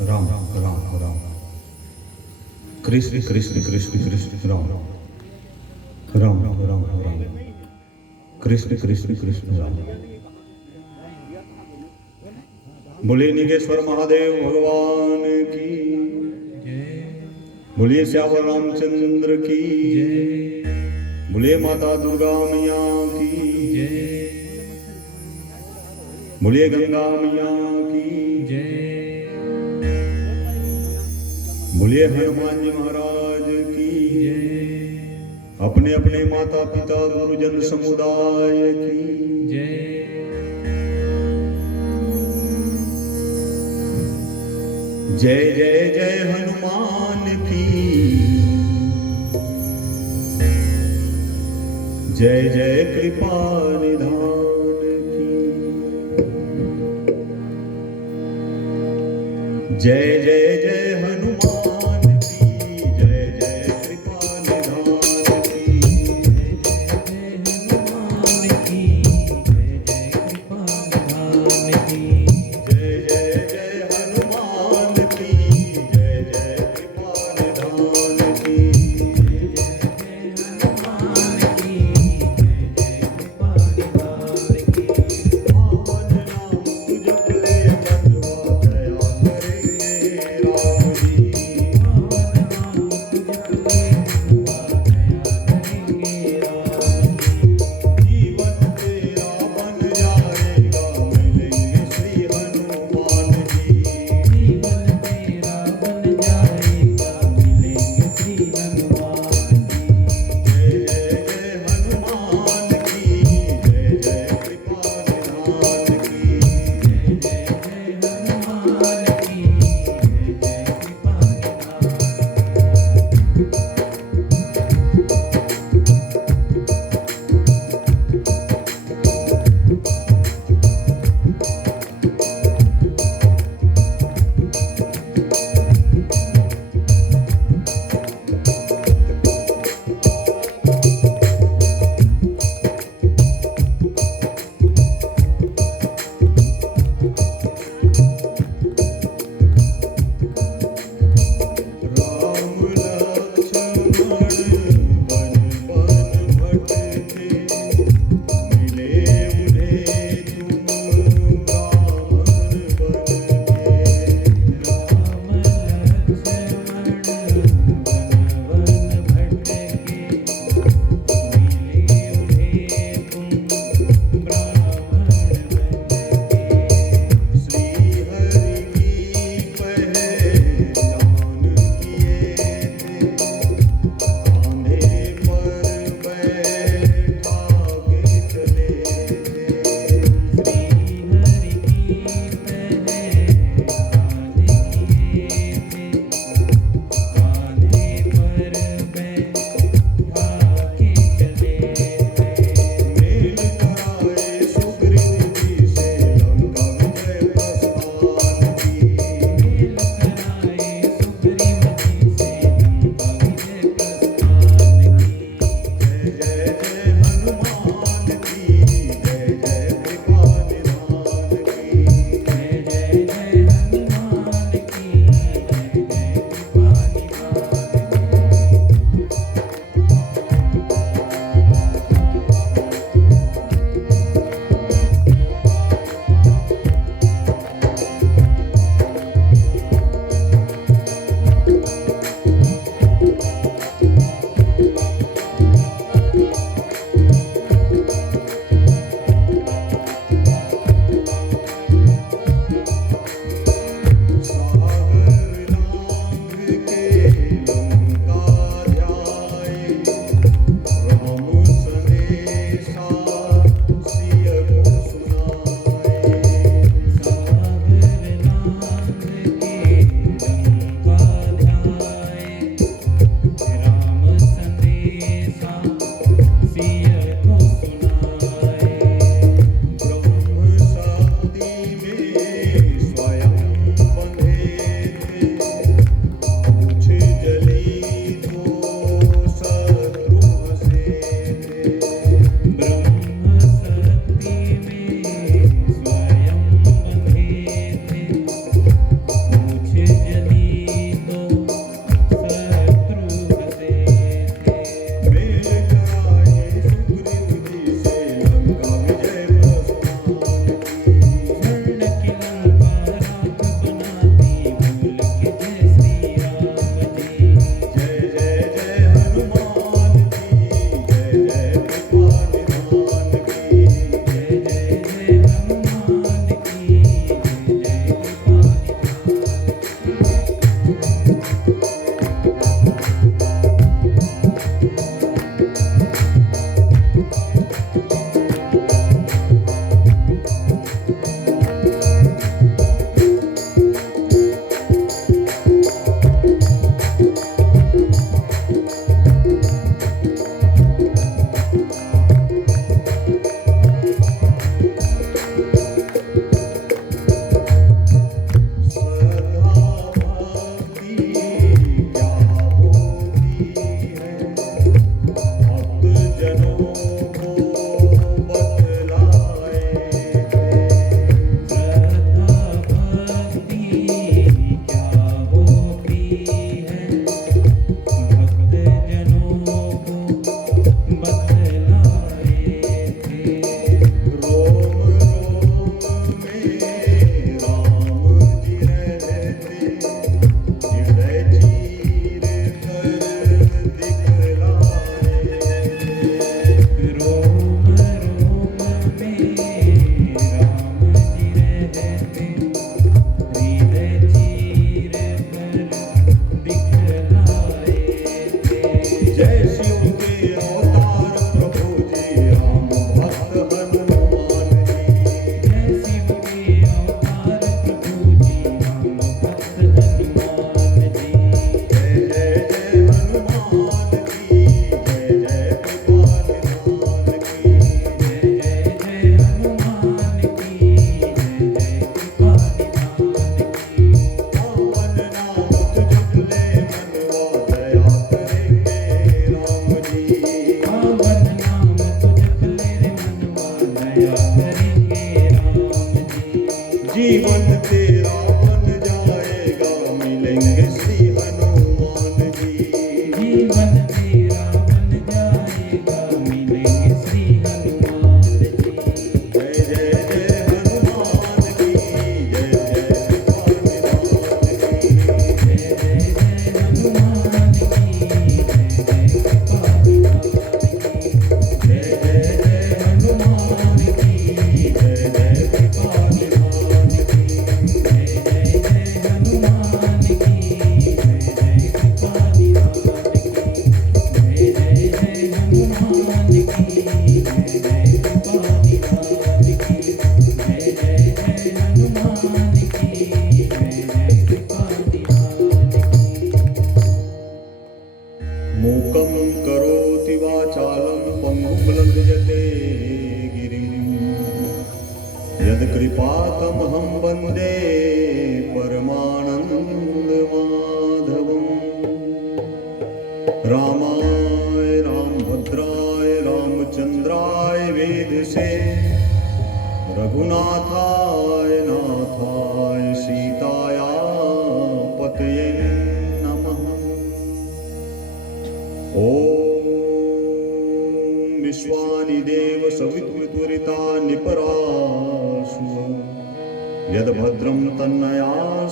राम राम राम राम कृष्ण कृष्ण कृष्ण कृष्ण राम राम राम राम राम कृष्ण कृष्ण कृष्ण राम। बोले निगेश्वर महादेव भगवान की, बोलिए श्यावर रामचंद्र की, बोलिए माता दुर्गा मैया की, बोलिए गंगा मैया की, बोलिए हनुमान जी महाराज की, अपने अपने माता पिता गुरुजन समुदाय की जय जय जय हनुमान की, जय जय कृपा निधान की, जय जय जय हनुमान की, जय जय कृपा निधान की, जय जय जय हनुमान की, जय जय कृपा निधान की, पावन नाम जप ले बंधुआ दया करेंगे राम जी।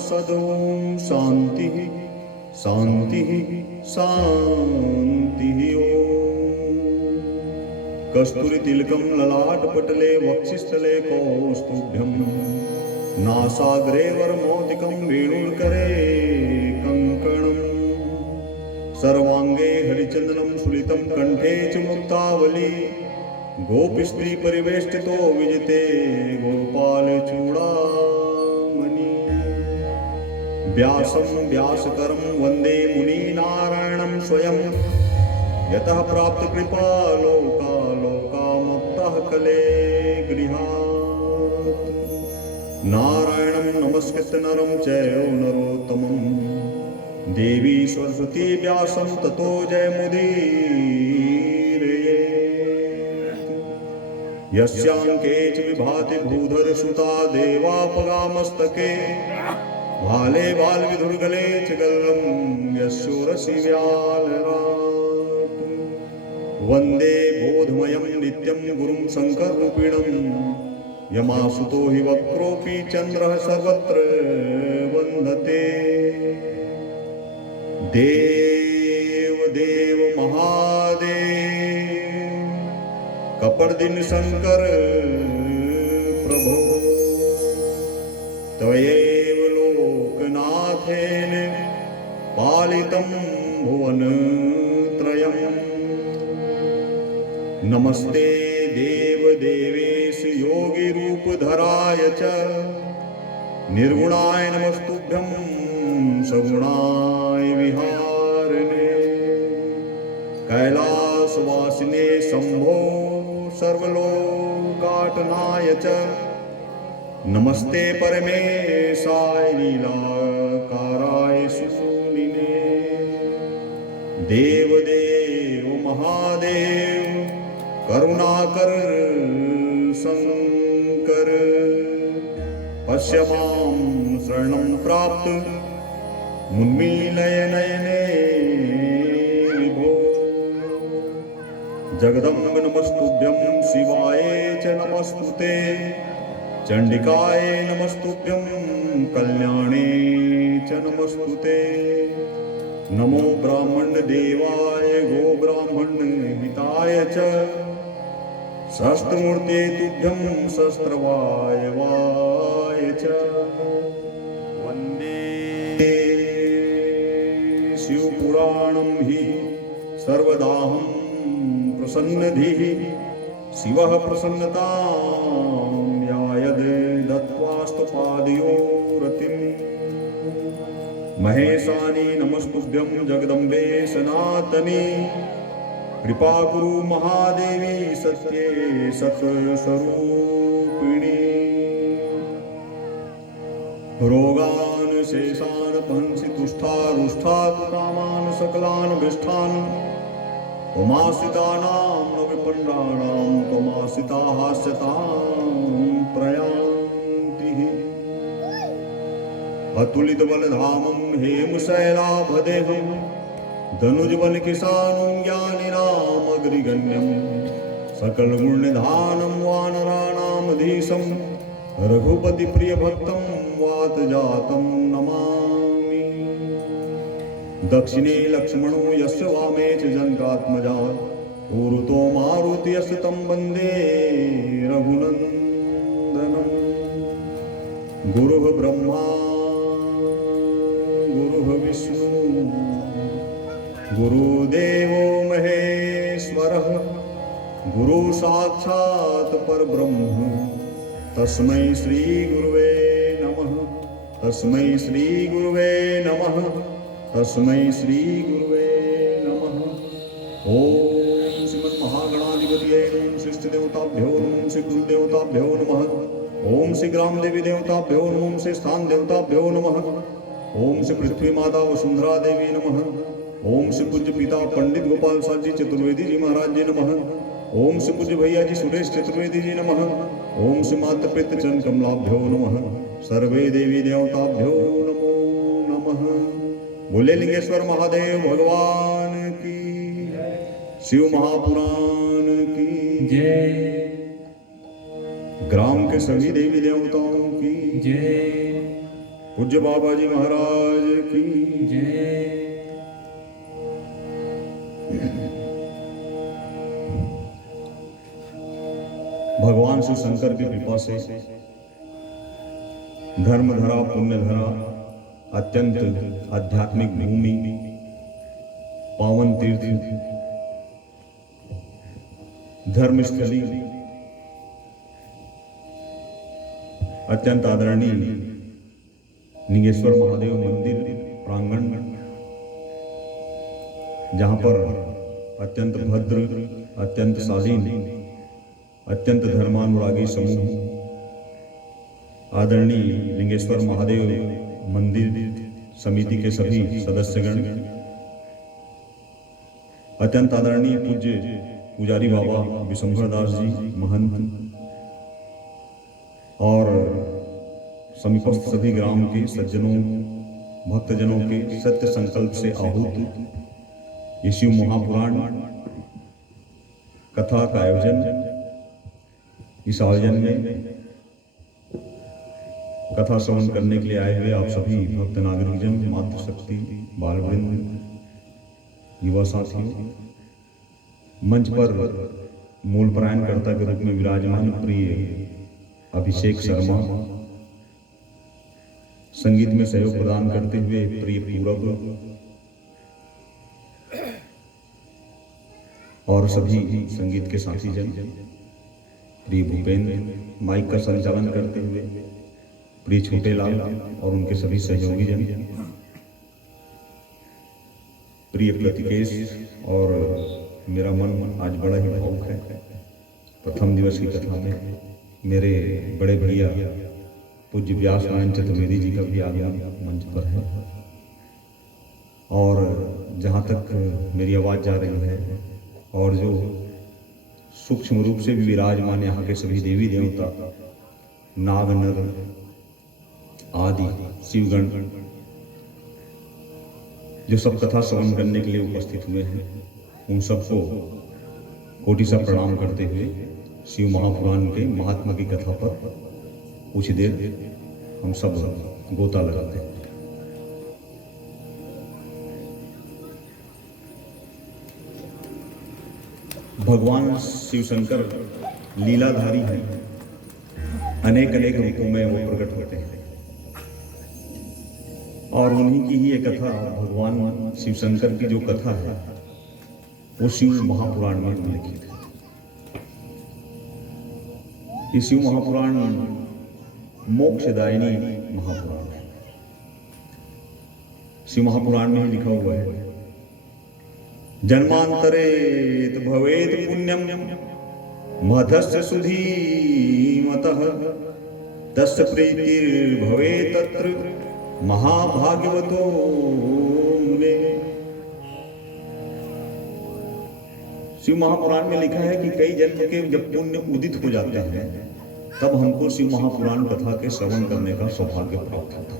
सदोम शांति शांति शांति ओम। कस्तूरी तिलकम ललाट पटले वक्षस्थले कौस्तुभ्यम नासाग्रे वरमौक्तिकं वेणुर्करे कंकणम सर्वांगे हरिचंदनं सुलितं कंठे च मुक्तावली गोपस्त्री परिवेष्टितो विजिते गोपाल चूड़ामणि व्यासं व्यासकरं वंदे मुनि नारायणं स्वयं यतः प्राप्त कृपा लोका लोकामुक्तः कले गृहात् नारायणं नमस्कृत्य नरं चैव नरोत्तमं देवी सरस्वती व्यासं ततो जयमुदीरयेत् यस्यांके च विभाति भूधरसुता देवापगामस्तके भाले बालविधुर्गले च गल्लं यस्योरसि व्यालरात् वन्दे बोधमयं नित्यं गुरुं शङ्कररूपिणं यमासुतो हि वक्रोऽपि चन्द्रः सर्वत्र वन्दते देव देव महादेव कपर्दिन शंकर प्रभो त्वयैव लोकनाथेन पालितं भुवनत्रयम् नमस्ते देव देवेश योगी रूपधराय च निर्गुणाय नमस्तुभ्यं सगुणाय विहारिणे कैलासवासिने शंभो सर्वलोकाटनाय च नमस्ते परमेशाय लीलाकाराय शूलिने देव देव महादेव करुणाकर शंकर पश्य मां शरणं प्राप्त मुन्मीलय नयने विभो जगदम्ब नमस्तुभ्यं शिवाय च नमस्तुते चंडिकाय नमस्तुभ्यं कल्याणे च नमस्तुते नमो ब्राह्मण देवाय गो ब्राह्मण हिताय च शस्त्रमूर्ते तुभ्यं शस्त्रवाय च वन्दे शिवपुराणं हि सर्वदाहं प्रसन्नधिः शिवः प्रसन्नतां यायद् दत्त्वास्तपादयोरतिम् महेशानि नमस्तुभ्यं जगदम्बे सनातनी कृपा कुरु महादेवी सत्ये सत्स्वरूपिणी रोगान् शेषान् पंसि तुष्टारुष्ठात् कामान् सकलान् भ्रष्टान् त्वमाश्रितानां न विपन्नानां त्वमाश्रिता हास्यतां प्रयान्ति अतुलितबलधामं हेमशैलाभदेहं धनुजबलकिशानं ज्ञानिनामग्रिगण्यं सकलगुणनिधानं वानराणामधीशं रघुपतिप्रियभक्तं वातजातं नमामि दक्षिणे लक्ष्मणो यस्य वामे च जनकात्मजा पूर्वतो मारुति यस्य तं वन्दे रघुनन्दनं गुरुः ब्रह्मा गुरुः विष्णु गुरुदेवो महेश्वरः गुरु साक्षात् परब्रह्म तस्मै श्री गुरुवे नमः तस्मै श्री गुरुवे नमः तस्मै श्री गुरुवे नमः ओम श्रीमन्महागणाधिपतये नमः सृष्टिदेवताभ्यो नमः श्री गुरुदेवताभ्यो नमः ओम श्री ग्राम देवी देवताभ्यो नमः श्री स्थान देवताभ्यो नमः ओम श्री पृथ्वी माता वसुंधरा देवी नमः ओम श्री पूज्य पिता पंडित गोपाल साथ जी चतुर्वेदी जी महाराज जी नमः ओम श्री पूज्य भैया जी सुरेश चतुर्वेदी जी नमः ओम श्री माता पितृ चरण कमलाभ्यो नमः सर्वे देवी देवताभ्यो नमो नमः बोले लिंगेश्वर महादेव भगवान की शिव महापुराण की जय। ग्राम के सभी देवी देवताओं की जय। पूज्य बाबा जी महाराज की जय। भगवान शिव शंकर की कृपा से धर्मधरा पुण्यधरा अत्यंत आध्यात्मिक भूमि पावन तीर्थ धर्मस्थली अत्यंत आदरणीय निगेश्वर महादेव मंदिर प्रांगण, जहां पर अत्यंत भद्र, अत्यंत शालीन, अत्यंत धर्मानुरागी समूह आदरणीय लिंगेश्वर महादेव मंदिर समिति के सभी सदस्यगण, अत्यंत आदरणीय पूज्य पुजारी बाबा विशंभर दास जी महंत और समीपस्थ सभी ग्राम के सज्जनों भक्तजनों के सत्य संकल्प से आहूत ये शिव महापुराण कथा का आयोजन, इस आयोजन में कथा श्रवण करने के लिए आए हुए आप सभी भक्त नागरिकजन, मातृशक्ति, बालवृंद, युवा साथियों, मंच पर मूल परायणकर्ता के रूप में विराजमान प्रिय अभिषेक शर्मा, संगीत में सहयोग प्रदान करते हुए प्रिय पूरब और सभी संगीत के साथी जन, प्रिय भूपेंद्र, माइक का संचालन करते हुए प्रिय छोटे लाल और उनके सभी सहयोगी जन, प्रिय प्रतिकेश, और मेरा मन आज बड़ा ही भावुक है। प्रथम दिवस की कथा में मेरे बड़े भैया पूज्य व्यास नारायण चतुर्वेदी जी का भी आगमन मंच पर है, और जहाँ तक मेरी आवाज़ जा रही है और जो सूक्ष्म रूप से भी विराजमान यहाँ के सभी देवी देवता, नाग नर आदि शिवगण जो सब कथा श्रवण करने के लिए उपस्थित हुए हैं, उन सबको कोटि सा प्रणाम करते हुए शिव महापुराण के महात्मा की कथा पर कुछ देर हम सब गोता लगाते हैं। भगवान शिव शंकर लीलाधारी हैं, अनेक अनेक रूपों में वो प्रकट होते हैं, और उन्हीं की ही ये कथा, भगवान शिव शंकर की जो कथा है वो शिव महापुराण में उल्लेखित है। ये शिव महापुराण मोक्षदायिनी महापुराण है। शिव महापुराण में लिखा हुआ है, जन्मांतरेत भवेत पुण्यम मधस्य सुधीमतः तस्य प्रीतिर्भवेत तत्र महाभाग्यवतो मुने। शिव महापुराण में लिखा है कि कई जन्म के जब पुण्य उदित हो जाते हैं तब हमको शिव महापुराण कथा के श्रवण करने का सौभाग्य प्राप्त होता है।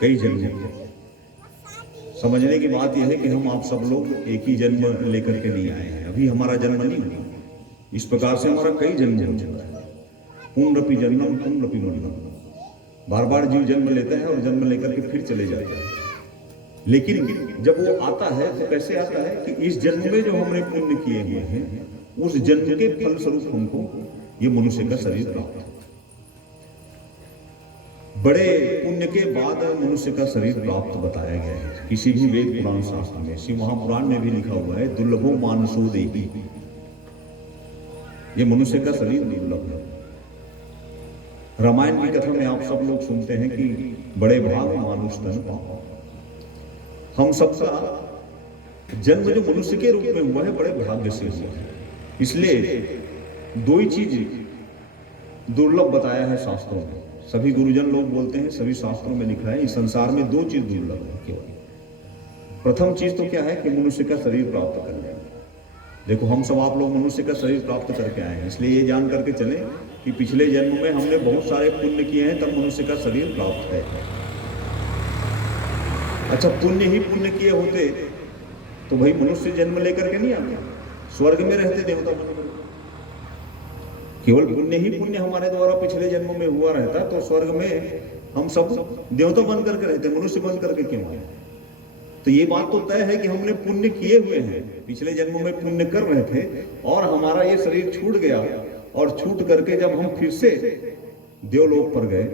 कई जन्म के समझने की बात यह है कि हम आप सब लोग एक ही जन्म लेकर के नहीं आए हैं, अभी हमारा जन्म नहीं हुआ। इस प्रकार से हमारा कई जन्म हो चुका है। पुनरपि जन्मम पुनरपि मरणम, बार बार जीव जन्म लेता है और जन्म लेकर के फिर चले जाता है। लेकिन जब वो आता है तो कैसे आता है कि इस जन्म में जो हमने पुण्य किए हुए हैं उस जन्म के फल स्वरूप हमको ये मनुष्य का शरीर प्राप्त है। बड़े पुण्य के बाद मनुष्य का शरीर प्राप्त बताया गया है किसी भी वेद पुराण शास्त्र में। शिव महापुराण में भी लिखा हुआ है, दुर्लभो मानसो देही, ये मनुष्य का शरीर दुर्लभ है। रामायण की कथा में आप सब लोग सुनते हैं कि बड़े भाग मानुष तन पाओ। हम सबका जन्म जो मनुष्य के रूप में हुआ है बड़े भाग्य से हुआ है। इसलिए दो ही चीज दुर्लभ बताया है शास्त्रों में। सभी गुरुजन लोग बोलते हैं, सभी शास्त्रों में लिखा है इस संसार में दो चीज दुर्लभ है केवल। प्रथम चीज तो क्या है कि मनुष्य का शरीर प्राप्त कर लेना। देखो हम सब आप लोग मनुष्य का शरीर प्राप्त करके आए हैं, इसलिए ये जान करके चले कि पिछले जन्म में हमने बहुत सारे पुण्य किए हैं तब मनुष्य का शरीर प्राप्त है। अच्छा, पुण्य ही पुण्य किए होते तो भाई मनुष्य जन्म लेकर के नहीं आते, स्वर्ग में रहते देवता बनकर। केवल पुण्य ही पुण्य हमारे द्वारा पिछले जन्म में हुआ रहता तो स्वर्ग में हम सब देवता बन करके रहते, मनुष्य बन करके क्यों आए? तो ये बात तो तय है कि हमने पुण्य किए हुए हैं, पिछले जन्मों में पुण्य कर रहे थे और हमारा ये शरीर छूट गया, और छूट करके जब हम फिर से देवलोक पर गए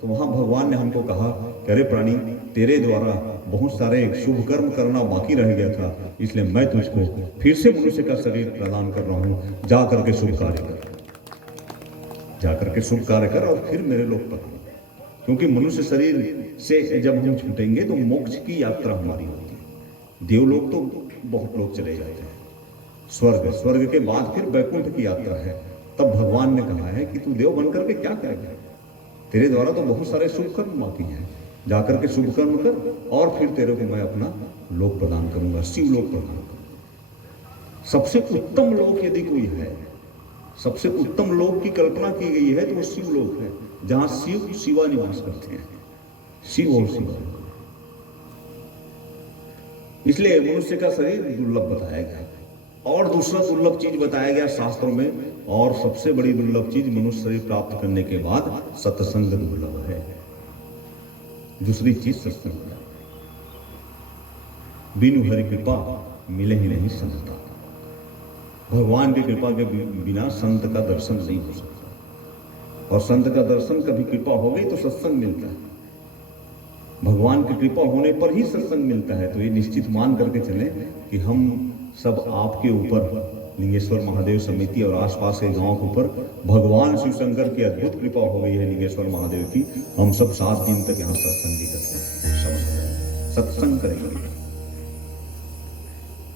तो वहां भगवान ने हमको कहा कि अरे प्राणी, तेरे द्वारा बहुत सारे शुभ कर्म करना बाकी रह गया था, इसलिए मैं तुझको फिर से मनुष्य का शरीर प्रदान कर रहा हूं, जा करके शुभ कार्य कर, जा करके शुभ कार्य कर और फिर मेरे लोक पर। क्योंकि मनुष्य शरीर से जब हम छूटेंगे तो मोक्ष की यात्रा हमारी होती है। देवलोक तो बहुत लोग चले जाते हैं, स्वर्ग, स्वर्ग के बाद फिर वैकुंठ की यात्रा है। तब भगवान ने कहा है कि तू देव बन करके क्या करेगा, तेरे द्वारा तो बहुत सारे शुभ कर्म बाकी हैं, जाकर के शुभ कर्म कर और फिर तेरे को मैं अपना लोक प्रदान करूंगा, शिव लोक प्रदान करूंगा। सबसे उत्तम लोक यदि कोई है, सबसे उत्तम लोक की कल्पना की गई है तो वो शिव लोक है, जहां शिव शिवा निवास करते हैं, शिव और शिवा। इसलिए मनुष्य का शरीर दुर्लभ बताया गया। और दूसरा दुर्लभ चीज बताया गया शास्त्रों में, और सबसे बड़ी दुर्लभ चीज मनुष्य शरीर प्राप्त करने के बाद सत्संग दुर्लभ है। दूसरी चीज सत्संग, बिनु हरि कृपा मिले ही नहीं संता। भगवान की कृपा के बिना संत का दर्शन नहीं हो सकता, और संत का दर्शन कभी कृपा हो गई तो सत्संग मिलता है। भगवान की कृपा होने पर ही सत्संग मिलता है। तो ये निश्चित मान करके चले कि हम सब आपके ऊपर, लिंगेश्वर महादेव समिति और आसपास के गांव के ऊपर भगवान शिव शंकर की अद्भुत कृपा हो गई है, लिंगेश्वर महादेव की। हम सब 7 दिन तक यहाँ सत्संग भी करते हैं, सत्संग करेंगे।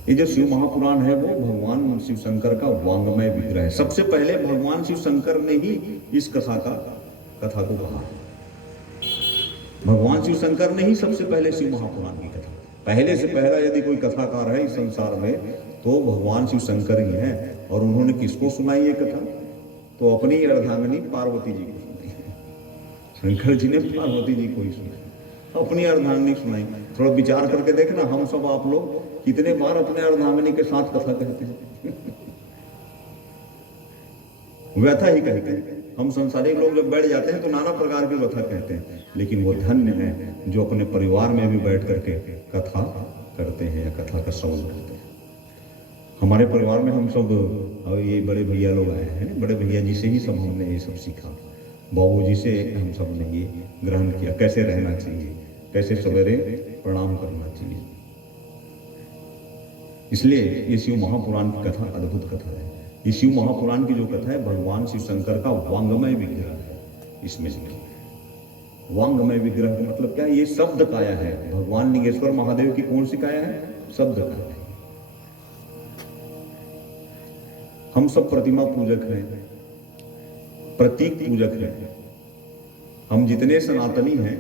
ये जो शिव महापुराण है वो भगवान शिव शंकर का वांग्मय विग्रह है। सबसे पहले भगवान शिव शंकर ने ही इस कथा को कहा। भगवान शिव शंकर ने ही सबसे पहले शिव महापुराण की कथा, पहले से पहला यदि कोई कथाकार है इस संसार में तो भगवान शिव शंकर ही है। और उन्होंने किसको सुनाई ये कथा? तो अपनी अर्धांगिनी पार्वती जी को सुनाई है। शंकर जी ने पार्वती जी को ही सुनाई, अपनी अर्धांगिनी सुनाई। थोड़ा विचार करके देखना, हम सब आप लोग कितने बार अपने अर्धांगिनी के साथ कथा कहते हैं? व्यथा ही कहते हैं। हम संसारिक लोग जब बैठ जाते हैं तो नाना प्रकार की व्यथा कहते हैं, लेकिन वो धन्य है जो अपने परिवार में भी बैठ करके कथा करते हैं या कथा का श्रवण करते हैं। हमारे परिवार में हम सब, ये बड़े भैया लोग आए हैं, बड़े भैया जी से ही सब हमने ये सब सीखा। बाबूजी से हम सब ने ये ग्रहण किया, कैसे रहना चाहिए, कैसे सवेरे प्रणाम करना चाहिए। इसलिए ये शिव महापुराण की कथा अद्भुत कथा है। ये शिव महापुराण की जो कथा है भगवान शिव शंकर का वांग्मय विग्रह है। इसमें वांग्मय विग्रह का मतलब क्या है? ये शब्द काया है। भगवान लिंगेश्वर महादेव की कौन सी काया है? शब्द काया है। हम सब प्रतिमा पूजक हैं, प्रतीक पूजक हैं। हम जितने सनातनी हैं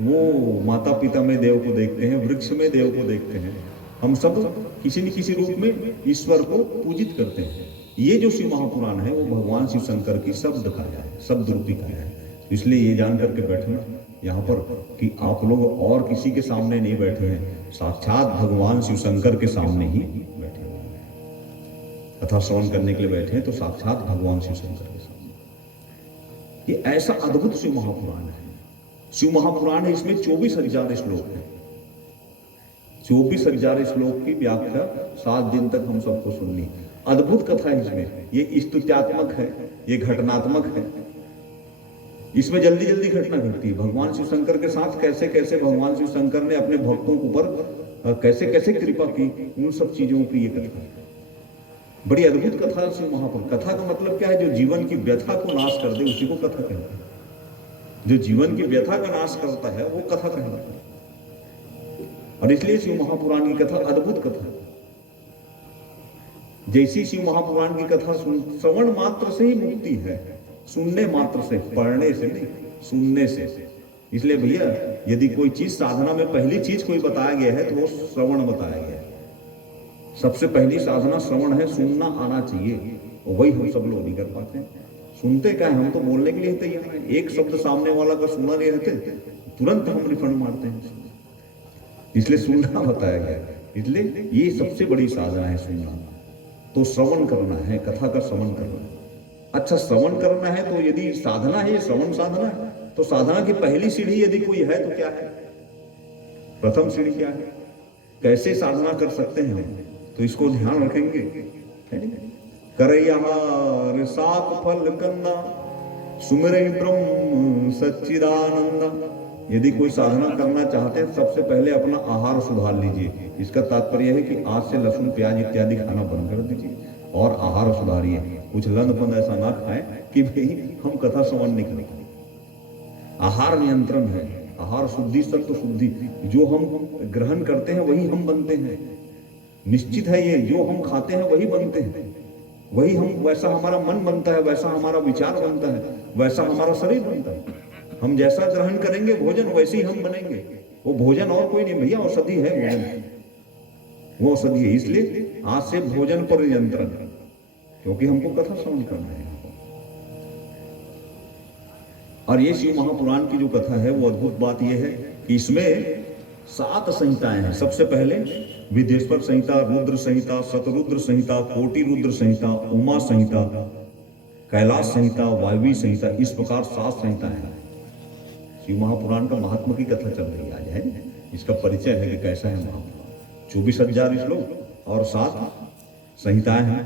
वो माता पिता में देव को देखते हैं, वृक्ष में देव को देखते हैं। हम सब किसी न किसी रूप में ईश्वर को पूजित करते हैं। ये जो शिव महापुराण है वो भगवान शिव शंकर की शब्द काया है, शब्द रूपी काया है। इसलिए ये जान करके बैठना यहाँ पर कि आप लोग और किसी के सामने नहीं बैठे हैं, साक्षात भगवान शिव शंकर के सामने ही बैठे हैं। कथा श्रवण करने के लिए बैठे हैं तो साक्षात भगवान शिव शंकर के सामने। ये ऐसा अद्भुत शिव महापुराण है। शिव महापुराण है, इसमें 24,000 श्लोक हैं। 24,000 श्लोक की व्याख्या 7 दिन तक हम सबको सुननी। अद्भुत कथा है इसमें। ये स्तुत्यात्मक है, ये घटनात्मक है। इसमें जल्दी जल्दी घटना घटती है। भगवान शिव शंकर के साथ कैसे कैसे भगवान शिव शंकर ने अपने भक्तों के ऊपर कैसे कैसे कृपा की, उन सब चीजों की ये कथा है। बड़ी अद्भुत कथा शिव महापुराण। कथा का मतलब क्या है? जो जीवन की व्यथा को नाश कर दे उसी को कथा कहते हैं। जो जीवन की व्यथा का नाश करता है वो कथा कहलाता है। और इसलिए शिव महापुराण की कथा अद्भुत कथा है। जैसी शिव महापुराण की कथा श्रवण मात्र से ही मुक्ति है, सुनने मात्र से, पढ़ने से नहीं, सुनने से। इसलिए भैया यदि कोई चीज साधना में पहली चीज कोई बताया गया है तो वो श्रवण बताया गया है। सबसे पहली साधना श्रवण है, सुनना आना चाहिए। और वही हम सब लोग नहीं कर पाते हैं। सुनते क्या है? हम तो बोलने के लिए तैयार हैं। एक शब्द सामने वाला का सुना नहीं रहते, तुरंत हम रिफंड मारते हैं। इसलिए सुनना बताया गया। इसलिए ये सबसे बड़ी साधना है, सुनना। तो श्रवण करना है, कथा का श्रवण करना है। अच्छा, श्रवण करना है तो यदि साधना है, ये श्रवण साधना है। तो साधना की पहली सीढ़ी यदि कोई है तो क्या है, प्रथम सीढ़ी क्या है, कैसे साधना कर सकते हैं हम, तो इसको ध्यान रखेंगे। करैया साक फल कन्ना सुमिरहि ब्रह्म सच्चिदानंदा। यदि कोई साधना करना चाहते हैं सबसे पहले अपना आहार सुधार लीजिए। इसका तात्पर्य है कि आज से लहसुन प्याज इत्यादि खाना बंद कर दीजिए और आहार सुधारिए। कुछ लंद फंद ऐसा ना खाएं कि भाई हम कथा श्रवण नहीं करें। आहार नियंत्रण है, आहार शुद्धि, सत्व शुद्धि। जो हम ग्रहण करते हैं वही हम बनते हैं, निश्चित है ये। जो हम खाते हैं वही बनते हैं, वही हम, वैसा हमारा मन बनता है, वैसा हमारा विचार बनता है, वैसा हमारा शरीर बनता है। हम जैसा ग्रहण करेंगे भोजन वैसे ही हम बनेंगे। वो भोजन और कोई नहीं भैया, औषधि है भोजन, वो औषधि है। इसलिए आज से भोजन पर नियंत्रण, क्योंकि हमको कथा श्रवण करना है। और ये शिव महापुराण की जो कथा है वो अद्भुत बात यह है कि इसमें 7 संहिताएं हैं। सबसे पहले विद्येश्वर संहिता, रुद्र संहिता, शतरुद्र संहिता, कोटि रुद्र संहिता, उमा संहिता, कैलाश संहिता, वायवी संहिता, इस प्रकार 7 संहिताएं हैं। शिव महापुराण का महात्मा की कथा चल रही आज है। इसका परिचय है कि कैसा है महापुराण। 24,000 श्लोक और 7 संहिताएं हैं।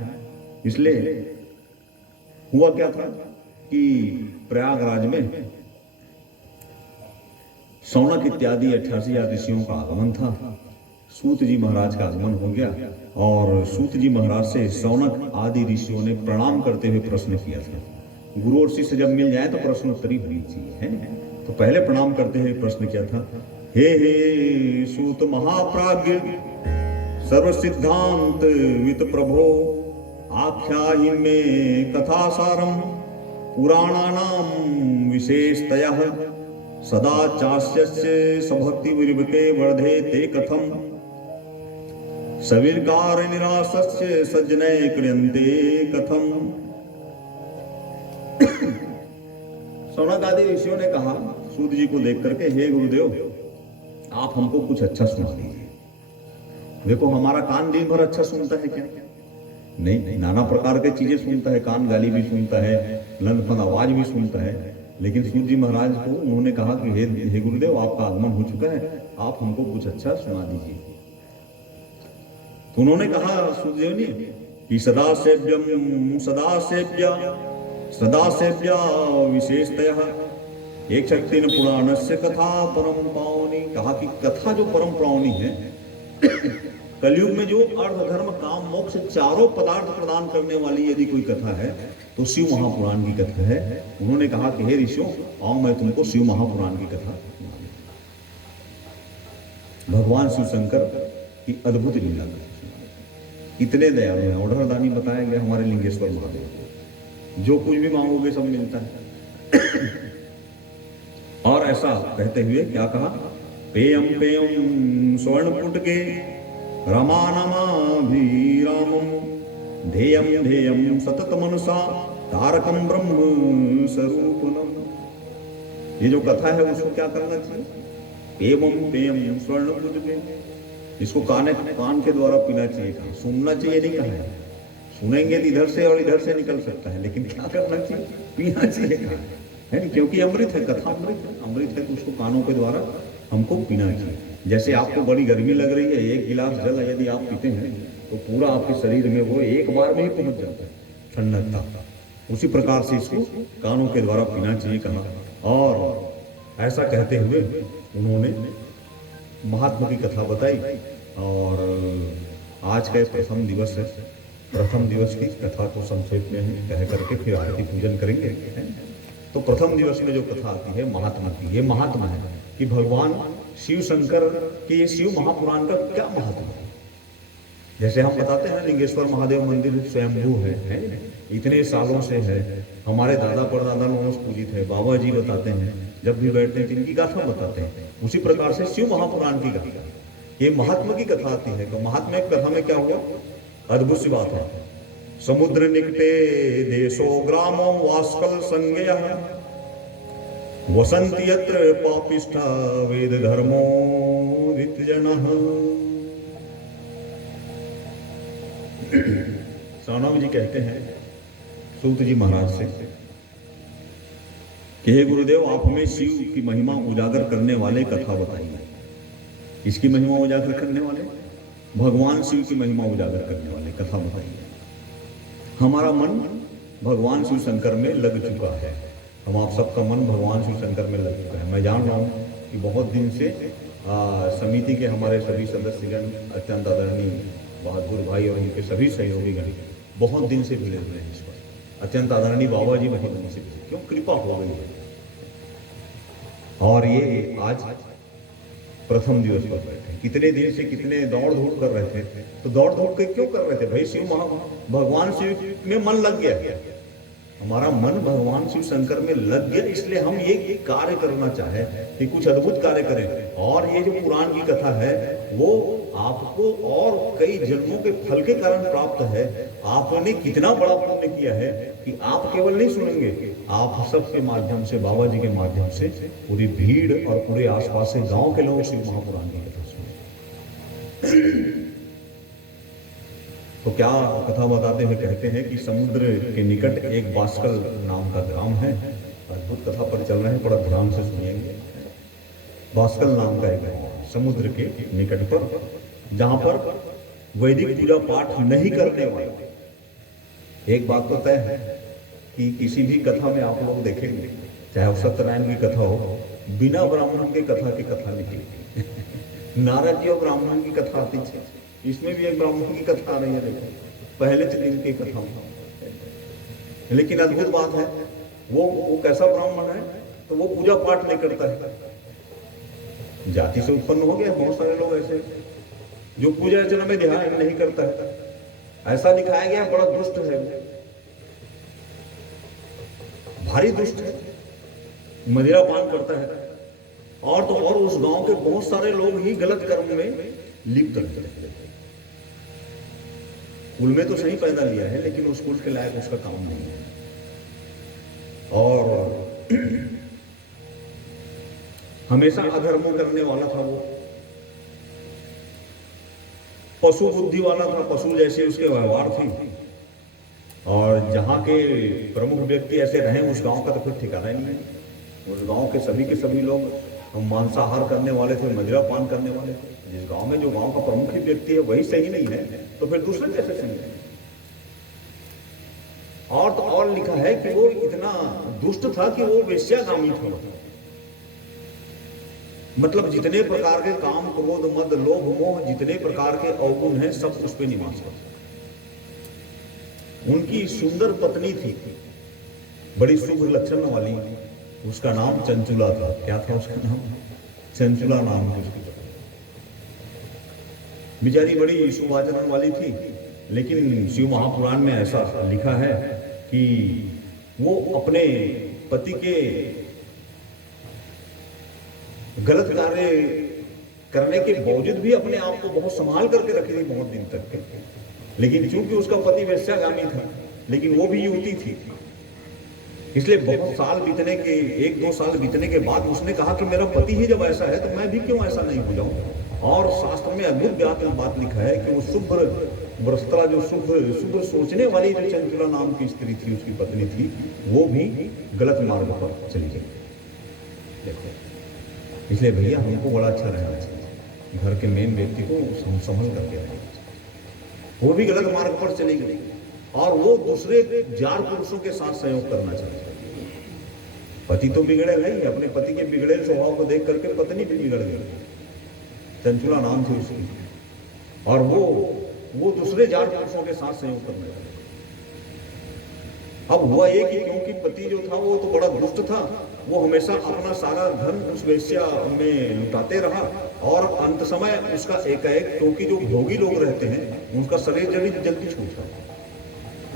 इसलिए हुआ क्या था कि प्रयागराज में सौनक इत्यादि 88 ऋषियों का आगमन था। सूत जी महाराज का आगमन हो गया और सूत जी महाराज से सौनक आदि ऋषियों ने प्रणाम करते हुए प्रश्न किया था। गुरु और शिष्य जब मिल जाए तो प्रश्नोत्तरी होनी चाहिए, है। तो पहले प्रणाम करते हुए प्रश्न किया था, हे सूत महाप्राज्ञ सर्व सिद्धांत वित प्रभो आख्याहि में कथा सारम पुराणानां विशेषतयः सदा चास्यस्य सभक्ति विर्भके वर्धे ते कथम सविर्कार निरासस्य सज्जने क्रियन्ते कथम। सौनक आदि ऋषियों ने कहा सूत जी को देख करके, हे गुरुदेव आप हमको कुछ अच्छा सुना दीजिए। देखो हमारा कान दिन भर अच्छा सुनता है क्या? नहीं, नाना प्रकार के चीजें सुनता है, कान गाली भी सुनता है, लंदफंद आवाज भी सुनता है। लेकिन सूत जी महाराज को उन्होंने कहा कि हे गुरुदेव आपका आगमन हो चुका है, आप हमको कुछ अच्छा सुना दीजिए। तो उन्होंने कहा सूतदेव ने कि सदा सेव्या विशेषतः एक शक्ति पुराण से कथा परम पावनी। कहा कि कथा जो परम पावनी है, कलयुग में जो अर्थ धर्म काम मोक्ष चारों पदार्थ प्रदान करने वाली यदि कोई कथा है तो शिव महापुराण की कथा है। उन्होंने कहा कि हे ऋषियों आओ मैं तुमको शिव महापुराण की कथा सुना दूं। भगवान शिव शंकर की अद्भुत लीला इतने दयालु हैं। ओढ़रदानी बताया गया हमारे लिंगेश्वर महादेव को, जो कुछ भी मांगोगे सब मिलता है। और ऐसा कहते हुए क्या कहा, पेयम पेयम स्वर्ण पुटके रमानमाभिरामं ध्येयं ध्येयं सतत मनसा तारकं ब्रह्म स्वरूपम। ये जो कथा है उसको क्या करना चाहिए, एवं पेयम स्वर्ण पुटके, इसको कान के द्वारा पीना चाहिए। कहा सुनना चाहिए नहीं कहा है, सुनेंगे तो इधर से और इधर से निकल सकता है, लेकिन क्या करना चाहिए, पीना चाहिए कहा है नहीं, क्योंकि अमृत है, कथा अमृत है तो उसको कानों के द्वारा हमको पीना चाहिए। जैसे आपको बड़ी गर्मी लग रही है, एक गिलास जल यदि आप पीते हैं तो पूरा आपके शरीर में वो एक बार में ही पहुंच जाता है ठंडकता। उसी प्रकार से इसको कानों के द्वारा पीना चाहिए कहा। और ऐसा कहते हुए उन्होंने महात्मा की कथा बताई। और आज का प्रथम दिवस है, प्रथम दिवस की कथा को संक्षेप में कह करके फिर आरती पूजन करेंगे। तो प्रथम दिवस में जो कथा आती है महात्मा की, ये महात्मा है कि भगवान शिव शंकर के ये शिव महापुराण का क्या महत्व है। जैसे हम बताते हैं लिंगेश्वर महादेव मंदिर स्वयंभू है, इतने सालों से है, हमारे दादा परदादा लोगों से पूजित है, बाबा जी बताते हैं, जब भी बैठते हैं इनकी गाथा बताते हैं। उसी प्रकार से शिव महापुराण की गाथा, ये महात्मा की कथा आती है। तो महात्मा की कथा में क्या हुआ, अद्भुत सी बात है। समुद्र निकटे देशो ग्रामो वास्कल संज्ञेयः वसन्ति यत्र पापिष्ठा वेद धर्मो रितजनः। सौनक जी कहते हैं सूत जी महाराज से कि हे गुरुदेव, आप हमें शिव की महिमा उजागर करने वाले कथा बताइए। इसकी महिमा उजागर करने वाले, भगवान शिव की महिमा उजागर करने वाले कथा बताइए। हमारा मन भगवान शिव शंकर में लग चुका है। हम आप सबका मन भगवान शिव शंकर में लग चुका है। मैं जान रहा हूँ कि बहुत दिन से समिति के हमारे सभी सदस्यगण, अत्यंत आदरणीय बहादुर भाई और उनके सभी सहयोगीगण बहुत दिन से भिड़े हुए हैं इस पर। अत्यंत आदरणीय बाबा जी बहुत दिन से, क्यों कृपा हो गई है। और ये आज प्रथम दिवस पर बैठे। कितने दिन से कितने दौड़ धूप कर रहे थे, तो दौड़ धूप के क्यों कर रहे थे भाई? शिव भगवान शिव में मन लग गया। हमारा मन भगवान शिव शंकर में लग गया, इसलिए हम ये कार्य करना चाहे कि कुछ अद्भुत कार्य करें। और ये जो पुराण की कथा है वो आपको और कई जन्मों के फल के कारण प्राप्त है। आपने कितना बड़ा पुण्य किया है कि आप केवल नहीं सुनेंगे, आप सबके माध्यम से, बाबा जी के माध्यम से पूरी भीड़ और पूरे आसपास से गांव के लोग शिव महापुराण की कथा सुने। तो क्या कथा बताते हुए कहते हैं कि समुद्र के निकट एक बास्कल नाम का ग्राम है। अद्भुत कथा पर चल रहे हैं, बड़ा ध्यान से सुनिएंगे। बास्कल नाम का एक गांव समुद्र के निकट पर, जहां पर वैदिक पूजा पाठ नहीं करने वाले। एक बात तो तय है कि किसी भी कथा में आप लोग देखेंगे, चाहे सत्यनारायण की कथा हो, बिना ब्राह्मण के कथा की कथा निकलेगी। नारद जी और ब्राह्मण की कथा आती है, इसमें भी एक ब्राह्मण की कथा आ रही है। देखो, पहले से दिन की कथा। लेकिन अद्भुत बात है, वो कैसा ब्राह्मण है, तो वो पूजा पाठ नहीं करता है। जाति से उत्पन्न हो गया बहुत सारे लोग ऐसे जो पूजा अर्चना में ध्यान नहीं करता है। ऐसा दिखाया गया, बड़ा दुष्ट है, भारी दुष्ट है, मदिरा पान करता है। और तो और उस गांव के बहुत सारे लोग ही गलत कर्म में लिप्त रहते हैं। कुल में तो सही पैदा लिया है, लेकिन उस कुल के लायक उसका काम नहीं है। और हमेशा अधर्म करने वाला था वो, पशु बुद्धि वाला था, पशु जैसे उसके व्यवहार थी। और जहां के प्रमुख व्यक्ति ऐसे रहे, उस गांव का तो कुछ ठिकाना ही नहीं है। उस गांव के सभी लोग मांसाहार करने वाले थे, मदिरा पान करने वाले थे। जिस गांव में जो गांव का प्रमुख व्यक्ति है वही सही नहीं है, तो फिर दूसरे कैसे सही है? और तो और लिखा है कि वो इतना दुष्ट था कि वो वेश्यागामी था। मतलब जितने प्रकार के काम, क्रोध, मद, लोभ, मोह, जितने प्रकार के अवगुण हैं, सब उस पर निवास करते। उनकी सुंदर पत्नी थी, बड़ी शुभ लक्षण वाली, उसका नाम चंचुला था। क्या था उसका नाम? चंचुला नाम थी उसकी। बेचारी बड़ी शुभ आचरण वाली थी, लेकिन शिव महापुराण में ऐसा लिखा है कि वो अपने पति के गलत कार्य करने के बावजूद भी अपने आप को बहुत संभाल करके रखी थी बहुत दिन तक। लेकिन चूंकि उसका पति वेश्यागामी था, लेकिन वो भी युवती थी, इसलिए बहुत साल बीतने के, 1-2 साल बीतने के बाद उसने कहा कि मेरा पति ही जब ऐसा है तो मैं भी क्यों ऐसा नहीं हो जाऊं। और शास्त्र में अद्भुत बात लिखा है कि वो शुभ्र वस्त्रा, जो शुभ्र सोचने वाली जो चंचला नाम की स्त्री थी, उसकी पत्नी थी, वो भी गलत मार्ग पर चली गई। देखो, इसलिए भैया हमको बड़ा अच्छा रहना चाहिए, घर के मेन व्यक्ति को संभल करके रहना चाहिए। वो भी गलत मार्ग पर चली गई और वो दूसरे जार पुरुषों के साथ सहयोग करना चाहते। पति तो बिगड़े नहीं, अपने पति के बिगड़े स्वभाव को देख करके पत्नी भी बिगड़ गई। चंचुला नाम थी उसकी, और वो दूसरे जार पुरुषों के साथ सहयोग करना चाहते। अब हुआ ये कि क्योंकि पति जो था वो तो बड़ा दुष्ट था, वो हमेशा अपना सारा धन उस वेश्या में लुटाते रहा। और अंत समय उसका एकाएक, क्योंकि जो भोगी लोग रहते हैं उनका शरीर जल्दी छूटता है।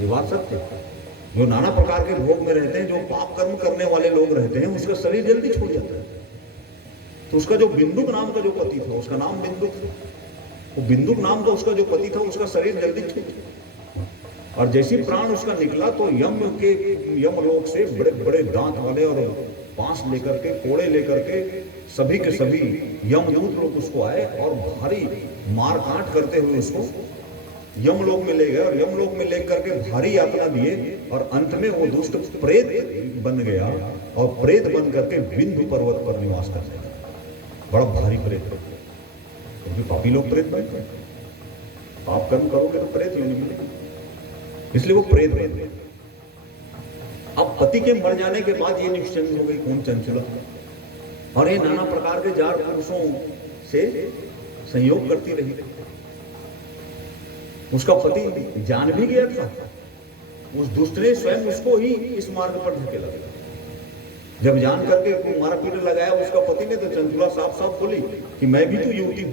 ये बात सत्य है। जो नाना प्रकार के भोग में रहते हैं, जो पाप कर्म करने वाले लोग रहते हैं, उसका शरीर जल्दी छूट जाता है। तो उसका जो बिंदुक नाम का जो पति था, उसका नाम बिंदुक था, वो बिंदुक नाम का उसका जो पति था, उसका शरीर जल्दी छूट। और जैसी प्राण उसका निकला तो यमलोक से बड़े बड़े दांत वाले और पांस लेकर के, कोड़े लेकर के सभी के सभी यमदूत लोग उसको आए और भारी मार काट करते हुए उसको यमलोक में ले गए। और यमलोक में लेकर के भारी यातना दिए और अंत में वो दुष्ट प्रेत बन गया और प्रेत बन करके विंध्य पर्वत पर निवास करने लगा। बड़ा भारी प्रेत, क्योंकि पापी लोग प्रेत बनते हैं, पाप कर्म करोगे तो प्रेत योनि मिलेगी, इसलिए वो प्रेत बन गए। अब पति के मर जाने के बाद ये निश्चिंत हो गई कौन चंचला, और ये नाना प्रकार के जार पुरुषों से संयोग करती रही। उसका पति जान भी गया था, उस दुष्ट ने स्वयं उसको ही इस मार्ग पर धकेला। जब जान करके मारा पीटने लगाया उसका पति ने, तो चंचला साफ साफ बोली कि मैं भी तो युवती हूं,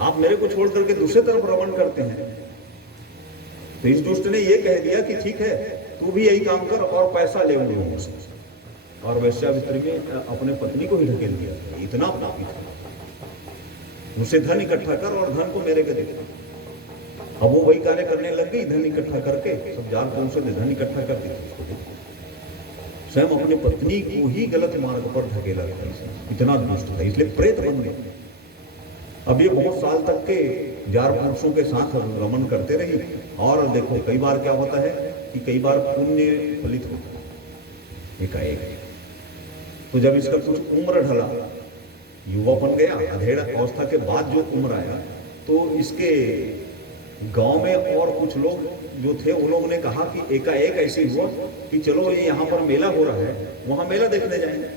आप मेरे को छोड़ करके दूसरे तरफ रमण करते हैं। तो इस दुष्ट ने यह कह दिया कि ठीक है, तू भी यही काम कर और पैसा ले उन लोगों से, और वेश्यावृत्ति में अपने पत्नी को ही ढकेल दिया। इतना पापी था, उसे धन इकट्ठा कर और धन को मेरे को दे। अब वो वही कार्य करने लग गई, धन इकट्ठा करके सब जार को उनसे धन इकट्ठा कर दिया, स्वयं अपनी पत्नी को ही गलत मार्ग पर धकेला गया। इतना दुष्ट था, इसलिए प्रेत बन गए। अब ये बहुत साल तक के जार पुरुषों के साथ रमन करते रही, और देखो कई बार क्या होता है कि कई बार पुण्य फलित होता है एकाएक। तो जब इसका कुछ उम्र ढला, युवापन गया, अधेड़ अवस्था के बाद जो उम्र आया, तो इसके गांव में और कुछ लोग जो थे उन लोगों ने कहा कि एकाएक ऐसे हुआ कि चलो ये यहाँ पर मेला हो रहा है, वहां मेला देखने जाएंगे।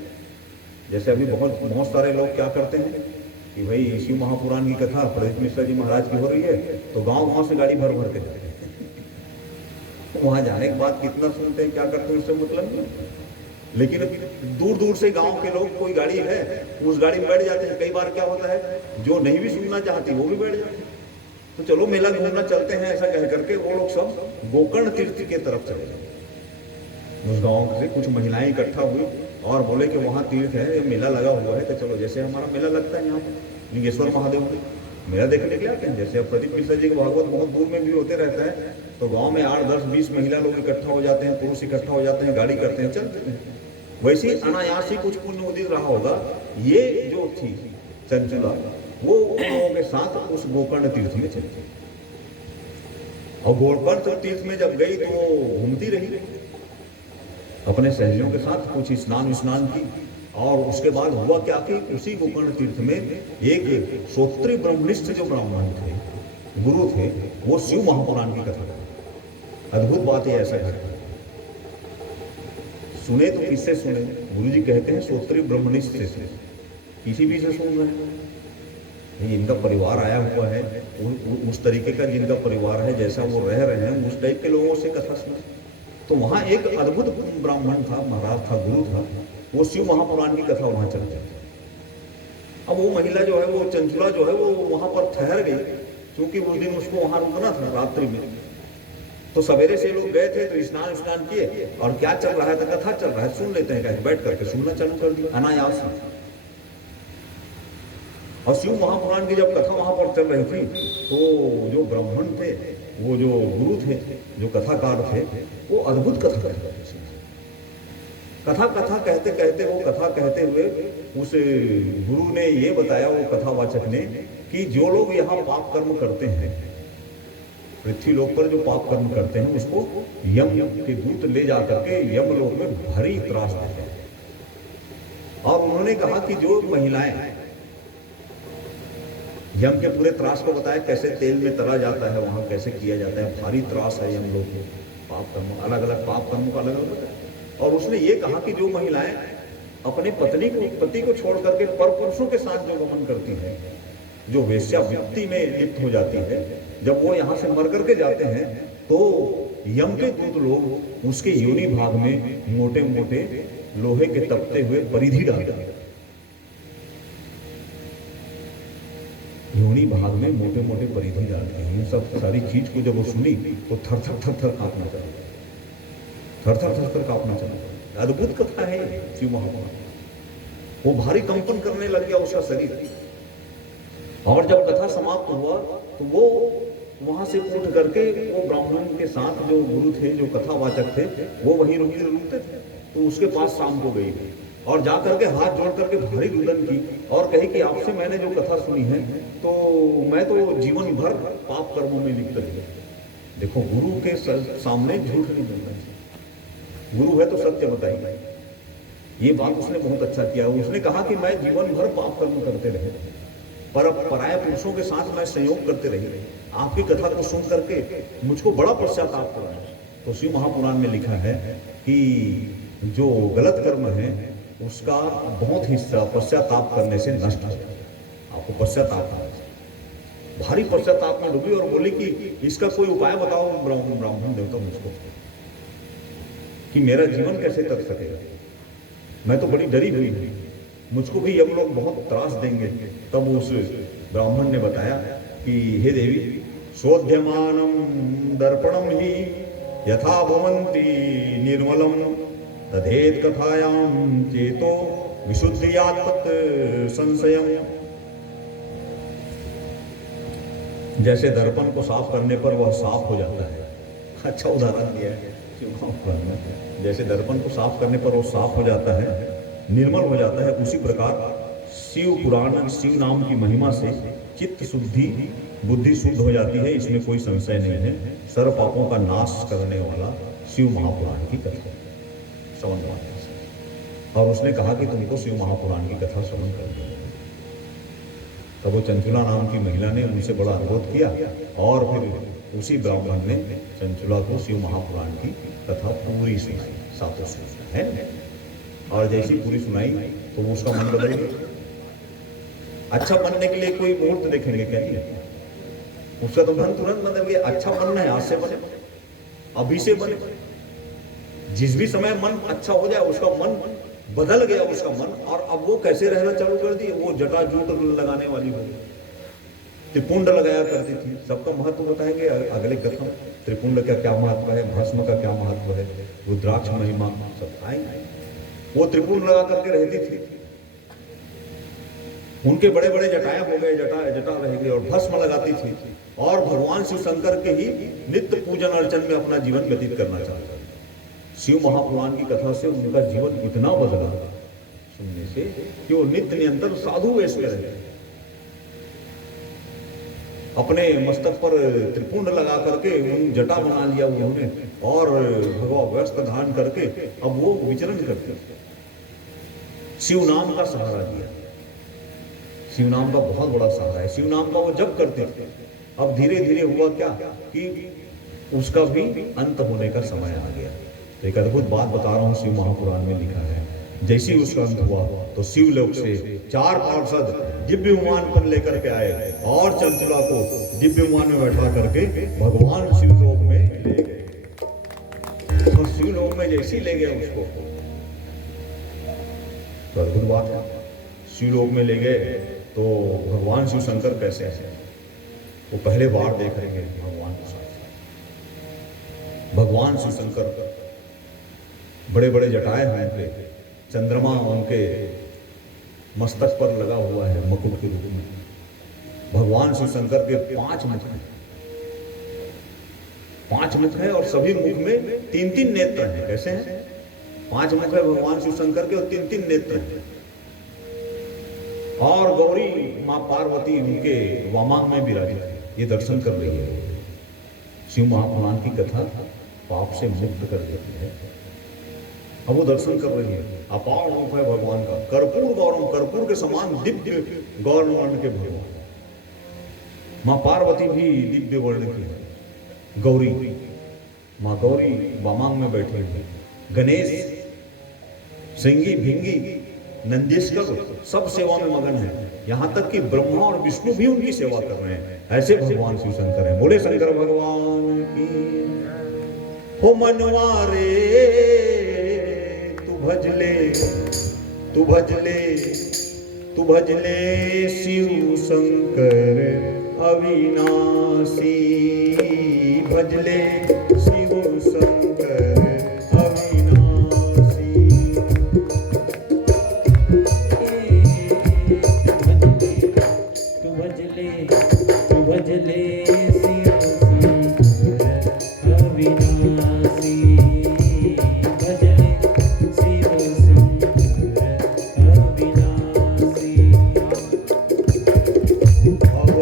जैसे अभी बहुत सारे लोग क्या करते हैं कि भाई शिव महापुराण की कथा प्रदीप मिश्रा जी महाराज की हो रही है, तो गांव से गाड़ी भर भर के जाते हैं। तो वहां जाने के बाद कितना सुनते हैं, क्या करते हैं, उससे मतलब नहीं। लेकिन दूर दूर से गांव के लोग, कोई गाड़ी है उस गाड़ी में बैठ जाते हैं। कई बार क्या होता है, जो नहीं भी सुनना चाहती वो भी बैठ जाते हैं। तो चलो मेला घूमना चलते हैं, ऐसा कह करके वो लोग सब गोकर्ण तीर्थ के तरफ चले गए। उस गांव से कुछ महिलाएं इकट्ठा हुई और बोले कि वहां तीर्थ है, मेला लगा हुआ है, तो चलो जैसे हमारा मेला लगता है यहाँ पर लिंगेश्वर महादेव में मेला देखने के लिए आते हैं। जैसे अब प्रदीप मिश्रा जी के भागवत बहुत दूर में भी होते रहता है, तो गांव में 8, 10, 20 महिला लोग इकट्ठा हो जाते हैं, पुरुष इकट्ठा हो जाते हैं, गाड़ी करते हैं, चलते हैं। वैसे ही अनायास ही कुछ पुण्य उदित रहा होगा। ये जो थी चंचला, वो उन लोगों के साथ उस गोकर्ण तीर्थ में चली गई, और गोकर्ण तीर्थ में जब गई तो वो घूमती रही अपने सहेलियों के साथ, कुछ स्नान की। और उसके बाद हुआ क्या कि उसी गोकर्ण तीर्थ में एक श्रोत्री ब्रह्मनिष्ठ जो ब्राह्मण थे, गुरु थे, वो शिव महापुराण की कथा करते। अद्भुत बात है, ऐसा घटना सुने तो किससे सुने? गुरु जी कहते हैं श्रोत्री ब्रह्मनिष्ठ से, किसी भी से सुन रहे हैं। इनका परिवार आया हुआ है, उस तरीके का जिनका परिवार है, जैसा वो रह रहे हैं, उस टाइप के लोगों से कथा सुने। तो वहां एक अद्भुत ब्राह्मण था, महाराज था, गुरु था, वो शिव महापुराण की कथा वहां चलती थी। अब वो महिला जो है, वो चंचला जो है, वो वहां पर ठहर गई, क्योंकि उस दिन उसको वहां रुकना था रात्रि में। तो सवेरे से लोग गए थे, तो स्नान किए, और क्या चल रहा है, तो कथा चल रहा है, सुन लेते हैं, कहीं बैठ करके सुनना चालू कर दिया अनायास। और शिव महापुराण की जब कथा वहां पर चल रही थी, तो जो ब्राह्मण थे, वो जो गुरु थे, जो कथाकार थे, वो अद्भुत कथा कहते थे। कथा कहते कहते, वो कथा कहते हुए उस गुरु ने ये बताया, वो कथावाचक ने, कि जो लोग यहाँ पाप कर्म करते हैं, पृथ्वी लोक पर जो पाप कर्म करते हैं, उसको यम के दूत ले जा करके यम लोक में भारी त्रास देते हैं। और उन्होंने कहा कि जो महिलाएं, यम के पूरे त्रास को बताया, कैसे तेल में तला जाता है, वहां कैसे किया जाता है, भारी त्रास है यम लोक में, पाप कर्म, अलग अलग पाप कर्मों का अलग अलग बताया। और उसने ये कहा कि जो महिलाएं अपने पति को छोड़ करके पर पुरुषों के साथ जो गमन करती हैं, जो वेश्यावृत्ति में लिप्त हो जाती है, जब वो यहाँ से मर करके जाते हैं, तो यम के दूत लोग उसके योनि भाग में मोटे मोटे लोहे के तपते हुए परिधि डालते हैं। योनि भाग में मोटे मोटे परिधि डालते हैं। ये सब सारी चीज को जब वो सुनी, तो थर थर कांपना चाहिए, थर थर कांपना चाहिए। अद्भुत कथा है शिव महापुराण। वो भारी कंपन करने लग गया उसका शरीर। और जब कथा समाप्त हुआ, तो वो वहां से उठ करके वो ब्राह्मण के साथ जो गुरु थे, जो कथावाचक थे, वो वहीं रुकते थे। तो उसके पास शाम को गई और जा करके हाथ जोड़ करके भारी रुदन की और कही कि आपसे मैंने जो कथा सुनी है, तो मैं तो जीवन भर पाप कर्मों में लिप्त रही। देखो, गुरु के सामने झूठ नहीं बोलना चाहिए। गुरु है तो सत्य बताइए। ये बात उसने बहुत अच्छा किया। उसने कहा कि मैं जीवन भर पाप कर्म करते रहे, पर पराये पुरुषों के साथ मैं संयोग करते रही, आपकी कथा को सुन करके मुझको बड़ा पश्चाताप हुआ। तो शिव महापुराण में लिखा है कि जो गलत कर्म है उसका बहुत हिस्सा पश्चाताप करने से नष्ट हो जाता है। आपको पश्चाताप है, भारी पश्चाताप में डूबी और बोली कि इसका कोई उपाय बताओ ब्राह्मण देवता मुझको, कि मेरा जीवन कैसे कर सकेगा, मैं तो बड़ी डरी हुई हूँ, मुझको भी यम लोग बहुत त्रास देंगे। तब उस ब्राह्मण ने बताया कि हे देवी, शोध्यमानम दर्पणम ही यथा भवन्ति निर्मलम तदेत कथायाम चेतो विशुद्धियात्मक संशयम। जैसे दर्पण को साफ करने पर वह साफ हो जाता है, अच्छा उदाहरण दिया है। जैसे दर्पण को साफ करने पर वो साफ हो जाता है, निर्मल हो जाता है, उसी प्रकार शिव पुराण, शिव नाम की महिमा से चित्त शुद्धि, बुद्धि शुद्ध हो जाती है, इसमें कोई संशय नहीं है। सर्व पापों का नाश करने वाला शिव महापुराण की कथा श्रवण करना। और उसने कहा कि तुमको शिव महापुराण की कथा श्रवण करनी है। तब वो चंचुला नाम की महिला ने उनसे बड़ा अनुरोध किया और फिर उसी ब्राह्मण ने चंचुला को शिव महापुराण की कथा पूरी सुनाई, सातों सुनाई है। और जैसी पूरी सुनाई तो वो उसका मन बदल गया। अच्छा बनने के लिए कोई मुहूर्त देखेंगे क्या? उसका तो मन तुरंत बदल गया। अच्छा बनना है, आज से बने, अभी से बने। जिस भी समय मन अच्छा हो जाए, उसका मन बदल गया, उसका मन। और अब वो कैसे रहना चालू कर दी, वो जटा जूट लगाने वाली हो गई, त्रिपुंड लगाया करती थी। सबका महत्व बताएंगे अगले कथा। त्रिपुंड का क्या महत्व है, भस्म का क्या महत्व है, रुद्राक्ष महिमा सब आएंगे। वो त्रिपुंड लगा करके रहती थी, उनके बड़े बड़े जटाएं हो गए, जटा रह गई, और भस्म लगाती थी और भगवान शिव शंकर के ही नित्य पूजन अर्चन में अपना जीवन व्यतीत करना चाहता। शिव महापुराण की कथा से उनका जीवन इतना बदला सुनने से कि वो नित्य निरंतर साधु वेश में रहते, अपने मस्तक पर त्रिपुंड लगा करके उन जटा बना लिया उन्होंने, और भगवा वस्त्र धारण करके अब वो विचरण करते, शिव नाम का सहारा दिया। शिव नाम का बहुत बड़ा सहारा है, शिव नाम का वो जप करते थे। अब धीरे धीरे हुआ क्या कि उसका भी अंत होने का समय आ गया। तो एक अद्भुत बात बता रहा हूँ, शिव महापुराण में लिखा है, जैसे ही उसका अंत हुआ तो शिवलोक से 4 पार्षद दिव्य विमान पर लेकर के आए और चंचुला को दिव्य विमान में बैठा करके भगवान शिवलोक में ले गए। तो शिवलोक में जैसे ही ले गए उसको, तो अद्भुत बात है, शिवलोक में ले गए तो भगवान शिव शंकर कैसे हैं, वो पहले बार देख रहे हैं भगवान को साथ। भगवान शिव शंकर बड़े बड़े जटाएं हैं उनके, चंद्रमा उनके मस्तक पर लगा हुआ है मुकुट के रूप में। भगवान शिव शंकर के 5 मुख हैं, 5 मुख हैं, और सभी मुख में 3-3 नेत्र हैं। कैसे हैं? 5 मुख है भगवान शिव शंकर के और 3-3 नेत्र हैं। और गौरी माँ पार्वती उनके वामांग में विराजित है, ये दर्शन कर रही है। शिव महापुराण की कथा पाप से मुक्त कर देती है। अब वो दर्शन कर रही है, अपार रूप है भगवान का, कर्पूर गौरम, कर्पूर के समान दिव्य गौर वर्ण के भगवान। माँ पार्वती भी दिव्य वर्ण की है। गौरी, माँ गौरी वामांग में बैठी हुई, गणेश, सिंगी, भिंगी, नंदीश्वर सब सेवा में मगन है। यहाँ तक कि ब्रह्मा और विष्णु भी उनकी सेवा कर रहे हैं। ऐसे भगवान शिव शंकर हैं। बोले शंकर भगवान की। हो मनवारे तू भजले, तू भजले, तू भजले शिव शंकर अविनाशी, भजले शिव शंकर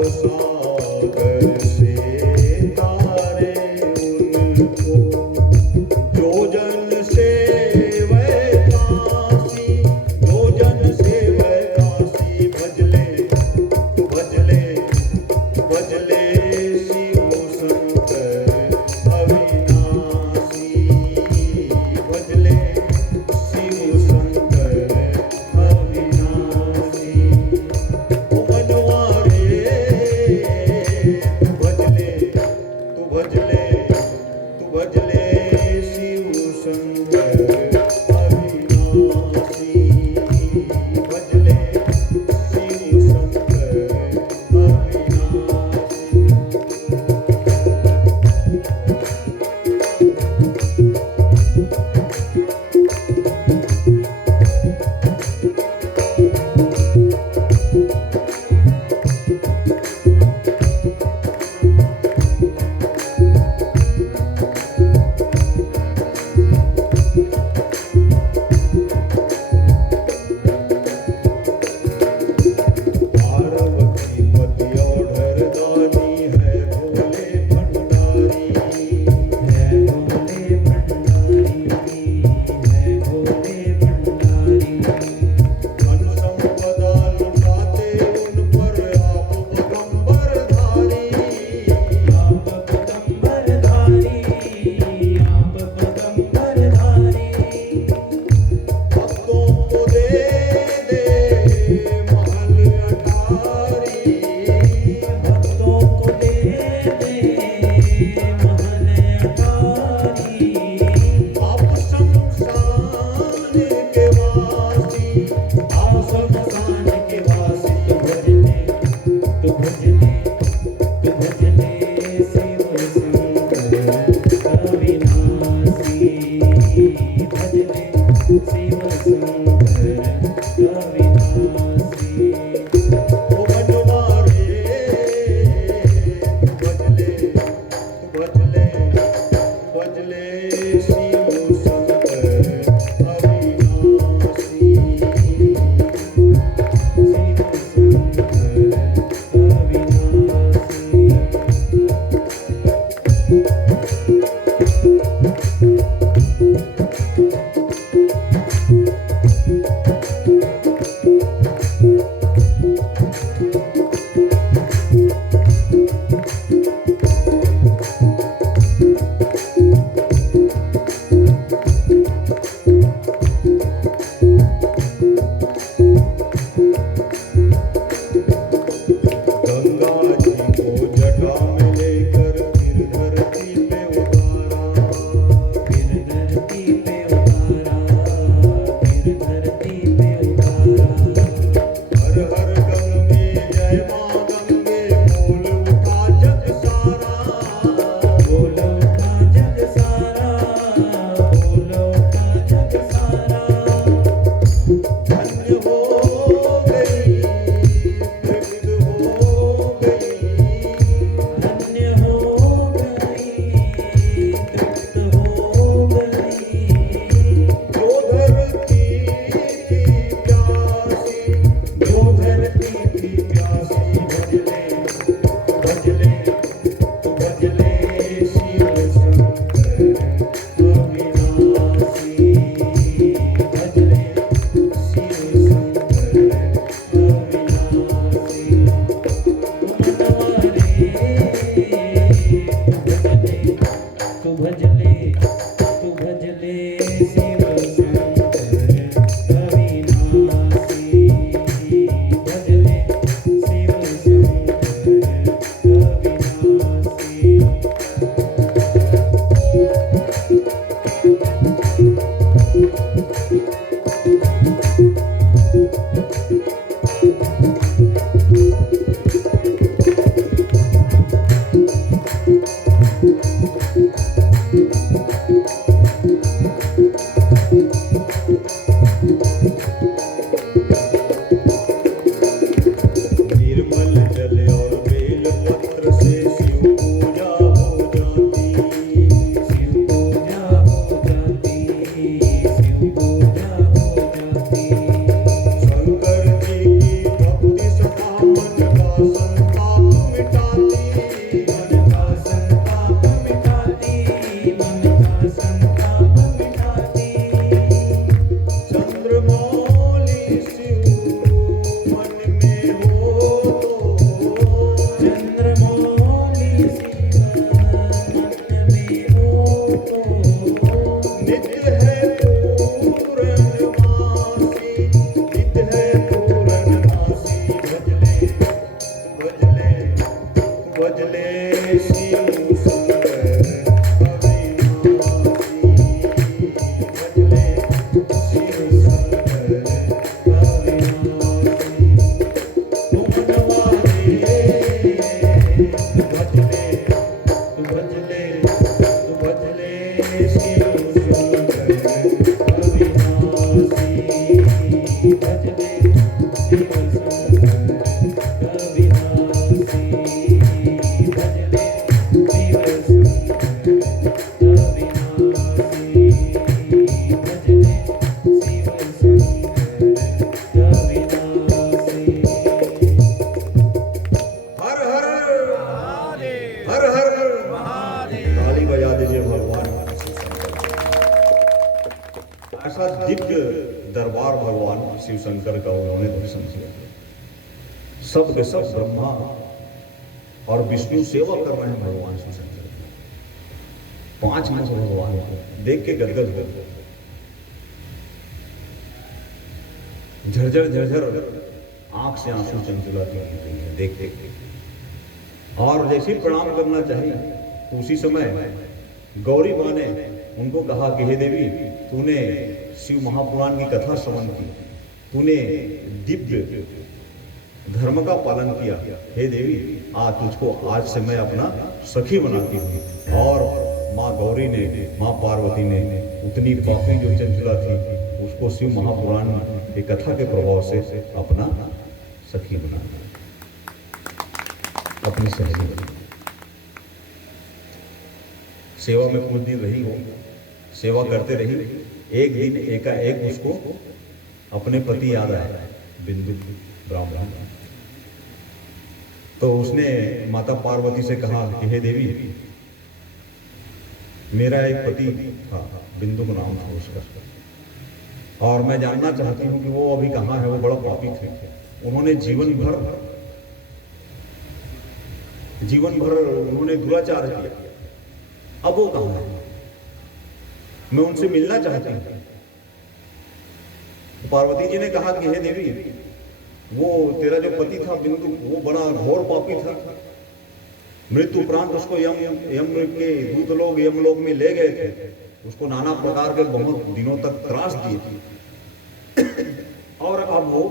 सागर से तारे उन जय मां गंगे बोल उठा जग सारा, बोल उठा जग सारा, बोल उठा जग सारा। धन्य हो गई तृप्त हो गई, धन्य हो गई, तृप्त हो गई। जो धरती थी प्यासी, जो धरती थी प्यासी, भजले भजले भजले शिव शंकर अविनाशी, भजले शिव शंकर अविनाशी। तू भजले, तू भजले शिव शंकर अविनाशी, भजले शिव शंकर अविनाशी। निर्मल जल और बेल पत्र से शिव पूजा हो जाती, शिव पूजा हो जाती, शिव पूजा हो जाती। शंकर जी की भक्ति सदा मन का संताप मिटाती, मन का संताप मिटाती, मन का संताप मिटाती। चंद्रमौली शिव मन में हो तो, चंद्रमौली शिव मन में हो तो। नित्य है पूरनमासी, नित्य है पूरनमासी, भजले भजले भजले शिव शंकर अविनाशी, भजले शिव शंकर अविनाशी। तुमनवारे भजले भजले भजले शिव शंकर अविनाशी, भजले शिव शंकर अविनाशी, भजले शिव शंकर अविनाशी, भजले शिव शंकर अविनाशी। हर हर हर हर ताली बजा दीजिए भगवान। ऐसा दिव्य दरबार भगवान शिव शंकर का उन्होंने दर्शन किया। सब के सब ब्रह्मा और विष्णु सेवा कर रहे हैं भगवान शिव शंकर की। 5 मुख भगवान देख के गदगद हो गए। झरझर झरझर आंख से आंसू चंचला की गिर रही है देख देख के। और जैसे ही प्रणाम करना चाहिए तो उसी समय गौरी माँ ने उनको कहा कि हे देवी, तूने शिव महापुराण की कथा श्रवण की, तूने दिव्य धर्म का पालन किया, हे देवी आज तुझको आज से मैं अपना सखी बनाती हूँ। और माँ गौरी ने, माँ पार्वती ने उतनी पापी जो चंचला थी उसको शिव महापुराण की कथा के प्रभाव से अपना सखी बना, अपनी सखी बना। सेवा में कुछ दिन रही हो, सेवा करते रही। एक दिन एकाएक उसको अपने पति याद आया, बिंदु ब्राह्मण। तो उसने माता पार्वती से कहा कि हे देवी, मेरा एक पति था, बिंदु का नाम था उसका, और मैं जानना चाहती हूँ कि वो अभी कहाँ है। वो बड़ा पापी थे, उन्होंने जीवन भर उन्होंने दुराचार किया, अब वो कहाँ है, मैं उनसे मिलना चाहती हूँ। पार्वती जी ने कहा कि हे देवी, वो तेरा जो पति था बिंदु, वो बड़ा घोर पापी था। मृत्यु उपरांत उसको यम के दूत लोग यमलोक में ले गए थे, उसको नाना प्रकार के बहुत दिनों तक त्रास दिए थे। और अब वो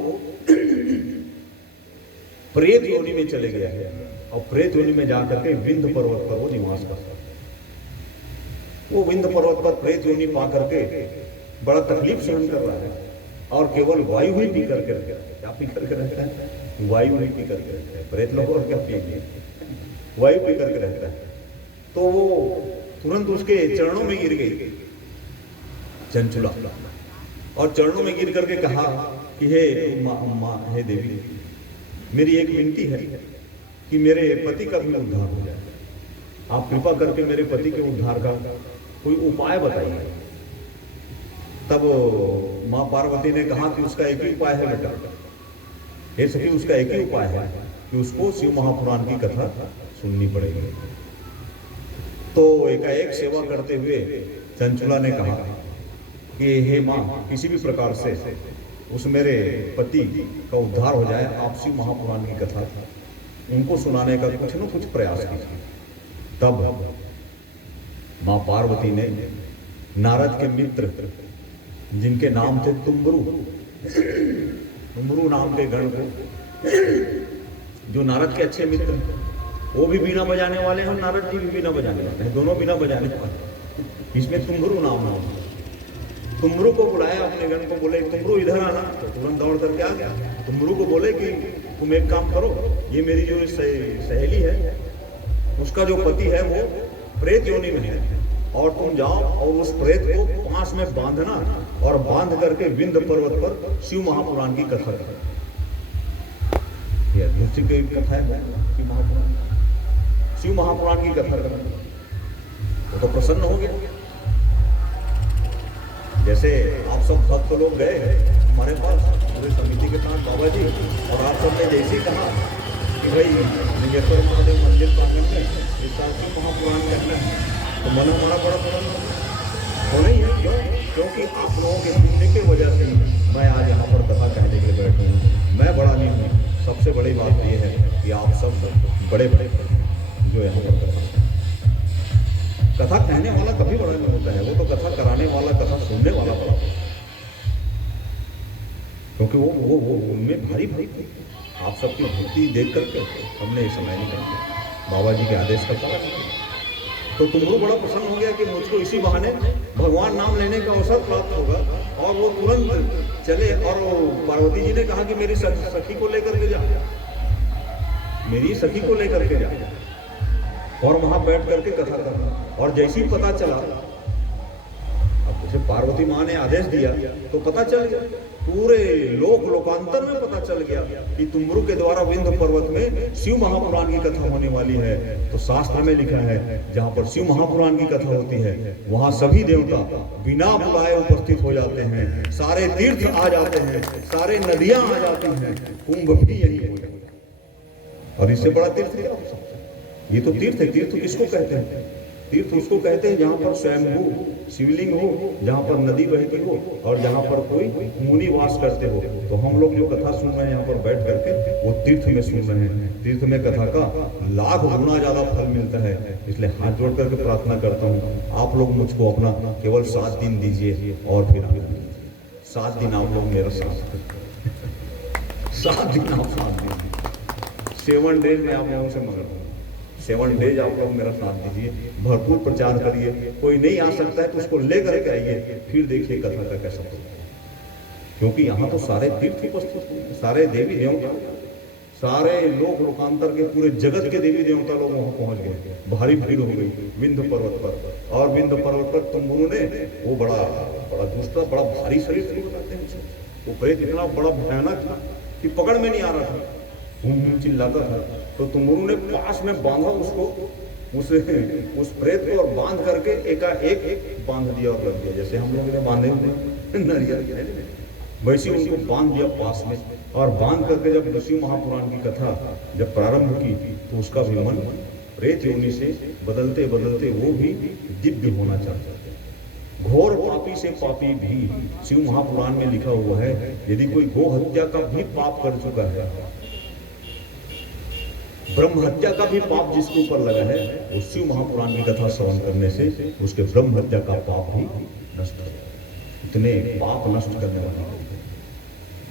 प्रेत योनि में चले गया है और प्रेत योनि में जाकर के विंध्य पर्वत पर वो निवास करता है। वो विंध्य पर्वत पर प्रेत योनि पा करके बड़ा तकलीफ सहन कर रहा है और केवल वायु ही पी करके रहता है। क्या पी करके रहता है? वायु ही पी करके रहता है। प्रेत लोग और क्या पिएंगे? वायु पी करके रहता है। तो वो तुरंत उसके चरणों में गिर गई चंचुला और चरणों में गिर करके कहा कि हे हे देवी, मेरी एक विनती है कि मेरे पति का भी उद्धार हो जाए। आप कृपा करके मेरे पति के उद्धार का कोई उपाय बताइए। तब माँ पार्वती ने कहा कि उसका एक ही उपाय है बेटा, हे सखी, उसका एक ही उपाय है कि उसको शिव महापुराण की कथा सुननी पड़ेगी। तो एकाएक सेवा करते हुए चंचुला ने कहा कि हे माँ, किसी भी प्रकार से उस मेरे पति का उद्धार हो जाए, आप शिव महापुराण की कथा उनको सुनाने का कुछ न कुछ प्रयास कीजिए। तब माँ पार्वती ने नारद के मित्र, जिनके नाम थे तुम्बरू नाम के गण को, जो नारद के अच्छे मित्र, वो भी बीना बजाने वाले हैं, नारद जी भी बीना बजाने वाले हैं, दोनों बीना बजाने वाले। इसमें तुम्बरू नाम है। तुम्बरू को बुलाया अपने गण को, बोले तुम्बरू इधर आना। तो तुरंत दौड़ करके आ गया। तुम्बरू को बोले कि तुम एक काम करो, ये मेरी जो सहेली है, उसका जो पति है वो प्रेत योनि में है, और तुम जाओ और उस प्रेत को पास में बांधना और बांध करके विंध्य पर्वत पर शिव महापुराण की कथा करो। यह दूसरी की कथा है, शिव महापुराण की कथा करो। वो तो प्रसन्न हो गया। जैसे आप सब भक्त लोग गए हमारे पास पूरे समिति के साथ बाबा जी, और आप सबने जैसे ही कहा कि भाई लिंगेश्वर महादेव मंदिर प्रांगण में इस साल शिव महापुराण करना है, तो मन हमारा बड़ा प्रसन्न हो नहीं है। क्यों? क्योंकि आप लोगों के सुनने की वजह से मैं आज यहाँ पर कथा कहने के लिए बैठा हूँ। मैं बड़ा नहीं हूँ, सबसे बड़ी बात यह है कि आप सब बड़े बड़े जो यहाँ पर कथा कहने वाला कभी बड़ा नहीं होता है, वो तो कथा कराने वाला, कथा सुनने वाला बड़ा होता है। क्योंकि वो उनमें भारी भारी थी। आप सबकी भक्ति देख करके हमने ये समय निकाला, बाबा जी के आदेश का पालन किया। तो तुम्हें बड़ा प्रसन्न हो गया कि मुझको इसी बहाने भगवान नाम लेने का अवसर प्राप्त होगा। और वो तुरंत चले और पार्वती जी ने कहा कि मेरी सखी को लेकर के जा, मेरी सखी को लेकर के जा और वहां बैठ करके कथा करना। और जैसे ही पता चला, अब जैसे पार्वती माँ ने आदेश दिया तो पता चल गया, पूरे लोकांतर में पता चल गया कि तुम्बरू के द्वारा विंध्य पर्वत में शिव महापुराण की कथा होने वाली है। तो शास्त्र में लिखा है, जहाँ पर शिव महापुराण की कथा होती है वहां सभी देवता बिना बुलाए उपस्थित हो जाते हैं, सारे तीर्थ आ जाते हैं, सारे नदियां आ जाती हैं, कुंभ भी यही हो जाता है। और इससे बड़ा तीर्थ क्या हो सकता है? ये तो तीर्थ है। तीर्थ किसको कहते हैं? तीर्थ उसको कहते हैं जहाँ पर स्वयंभू शिवलिंग हो, जहाँ पर नदी बहती हो और जहाँ पर कोई मुनि वास करते हो। तो हम लोग जो कथा सुन रहे हैं यहाँ पर बैठ करके, वो तीर्थ में सुन रहे हैं। तीर्थ में कथा का लाख गुना ज्यादा फल मिलता है। इसलिए हाथ जोड़ करके प्रार्थना करता हूँ, आप लोग मुझको अपना केवल 7 दिन दीजिए और फिर 7 दिन आप लोग मेरा साथ 7 दिन आप साथ दीजिए। 7 डेज में आप लोगों से मगर 7 डेज आप लोग मेरा साथ दीजिए, भरपूर प्रचार करिए। कोई नहीं आ सकता है तो उसको लेकर के आइए, फिर देखिए कथा का कैसा होगा। क्योंकि यहाँ तो सारे तीर्थ उपस्थित हैं, सारे देवी देवता, सारे लोकांतर के पूरे जगत के देवी देवता लोग वहाँ पहुँच गए। भारी भीड़ हो गई विंध्य पर्वत पर। और विंध्य पर्वत पर तुम्बरू ने वो बड़ा दूसरा बड़ा भारी शरीर से बताते हैं, वो प्रेत इतना बड़ा भयानक था कि पकड़ में नहीं आ रहा था, चिल्लाता था। तो तुम्बरू ने पास में बांधा उसको, उस प्रेत को, और बांध करके एक बांध दिया और रख दिया, जैसे हम लोग ने बांधे हुए नरियल, वैसे उनको बांध दिया पास में। और बांध करके जब शिव महापुराण की कथा जब प्रारंभ की तो उसका भी मन प्रेत योनि से बदलते बदलते वो भी दिव्य होना चाहता है। घोर पापी से पापी भी, शिव महापुराण में लिखा हुआ है, यदि कोई गो हत्या का भी पाप कर चुका है, ब्रह्म हत्या का भी पाप जिसके ऊपर लगा है, वो शिव महापुराण की कथा श्रवण करने से उसके ब्रह्म हत्या का पाप भी नष्ट हो जाए। इतने पाप नष्ट करने वाले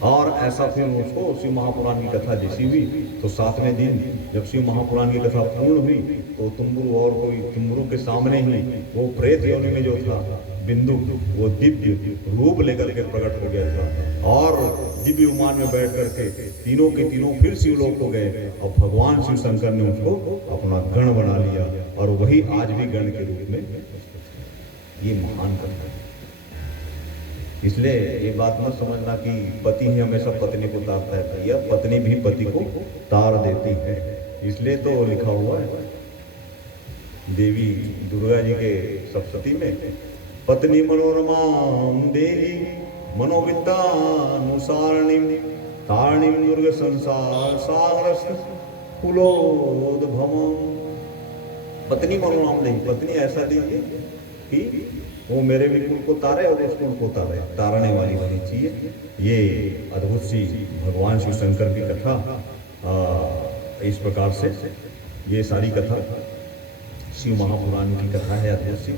और ऐसा फिर उसको शिव महापुराण की कथा जैसी हुई तो 7वें दिन जब शिव महापुराण की कथा पूर्ण हुई तो तुम्बुरु और कोई तुम्बुरु के सामने ही वो प्रेत योनि में जो था बिंदु वो दिव्य रूप लेकर के प्रकट हो गया था और दिव्य विमान में बैठ करके तीनों के तीनों फिर शिवलोक को गए और भगवान शिव शंकर ने उसको अपना गण बना लिया और वही आज भी गण के रूप में ये महान कथा है। इसलिए ये बात मत समझना कि पति ही हमेशा पत्नी को तारता है, भैया पत्नी भी पति को तार देती है। इसलिए तो लिखा हुआ है देवी दुर्गा जी के सप्तशती में, पत्नी मनोरमा देवी मनोविद्यानुसारिणी तारिणी दुर्ग संसार सागर कुलोद्भव। पत्नी मनोराम देवी, पत्नी ऐसा दीजिए कि वो मेरे भी कुल को तारे और उस कुल को तारे, तारने वाली होनी चाहिए। ये अद्भुत सी भगवान शिव शंकर की कथा इस प्रकार से ये सारी कथा शिव महापुराण की कथा है अद्भुत सी।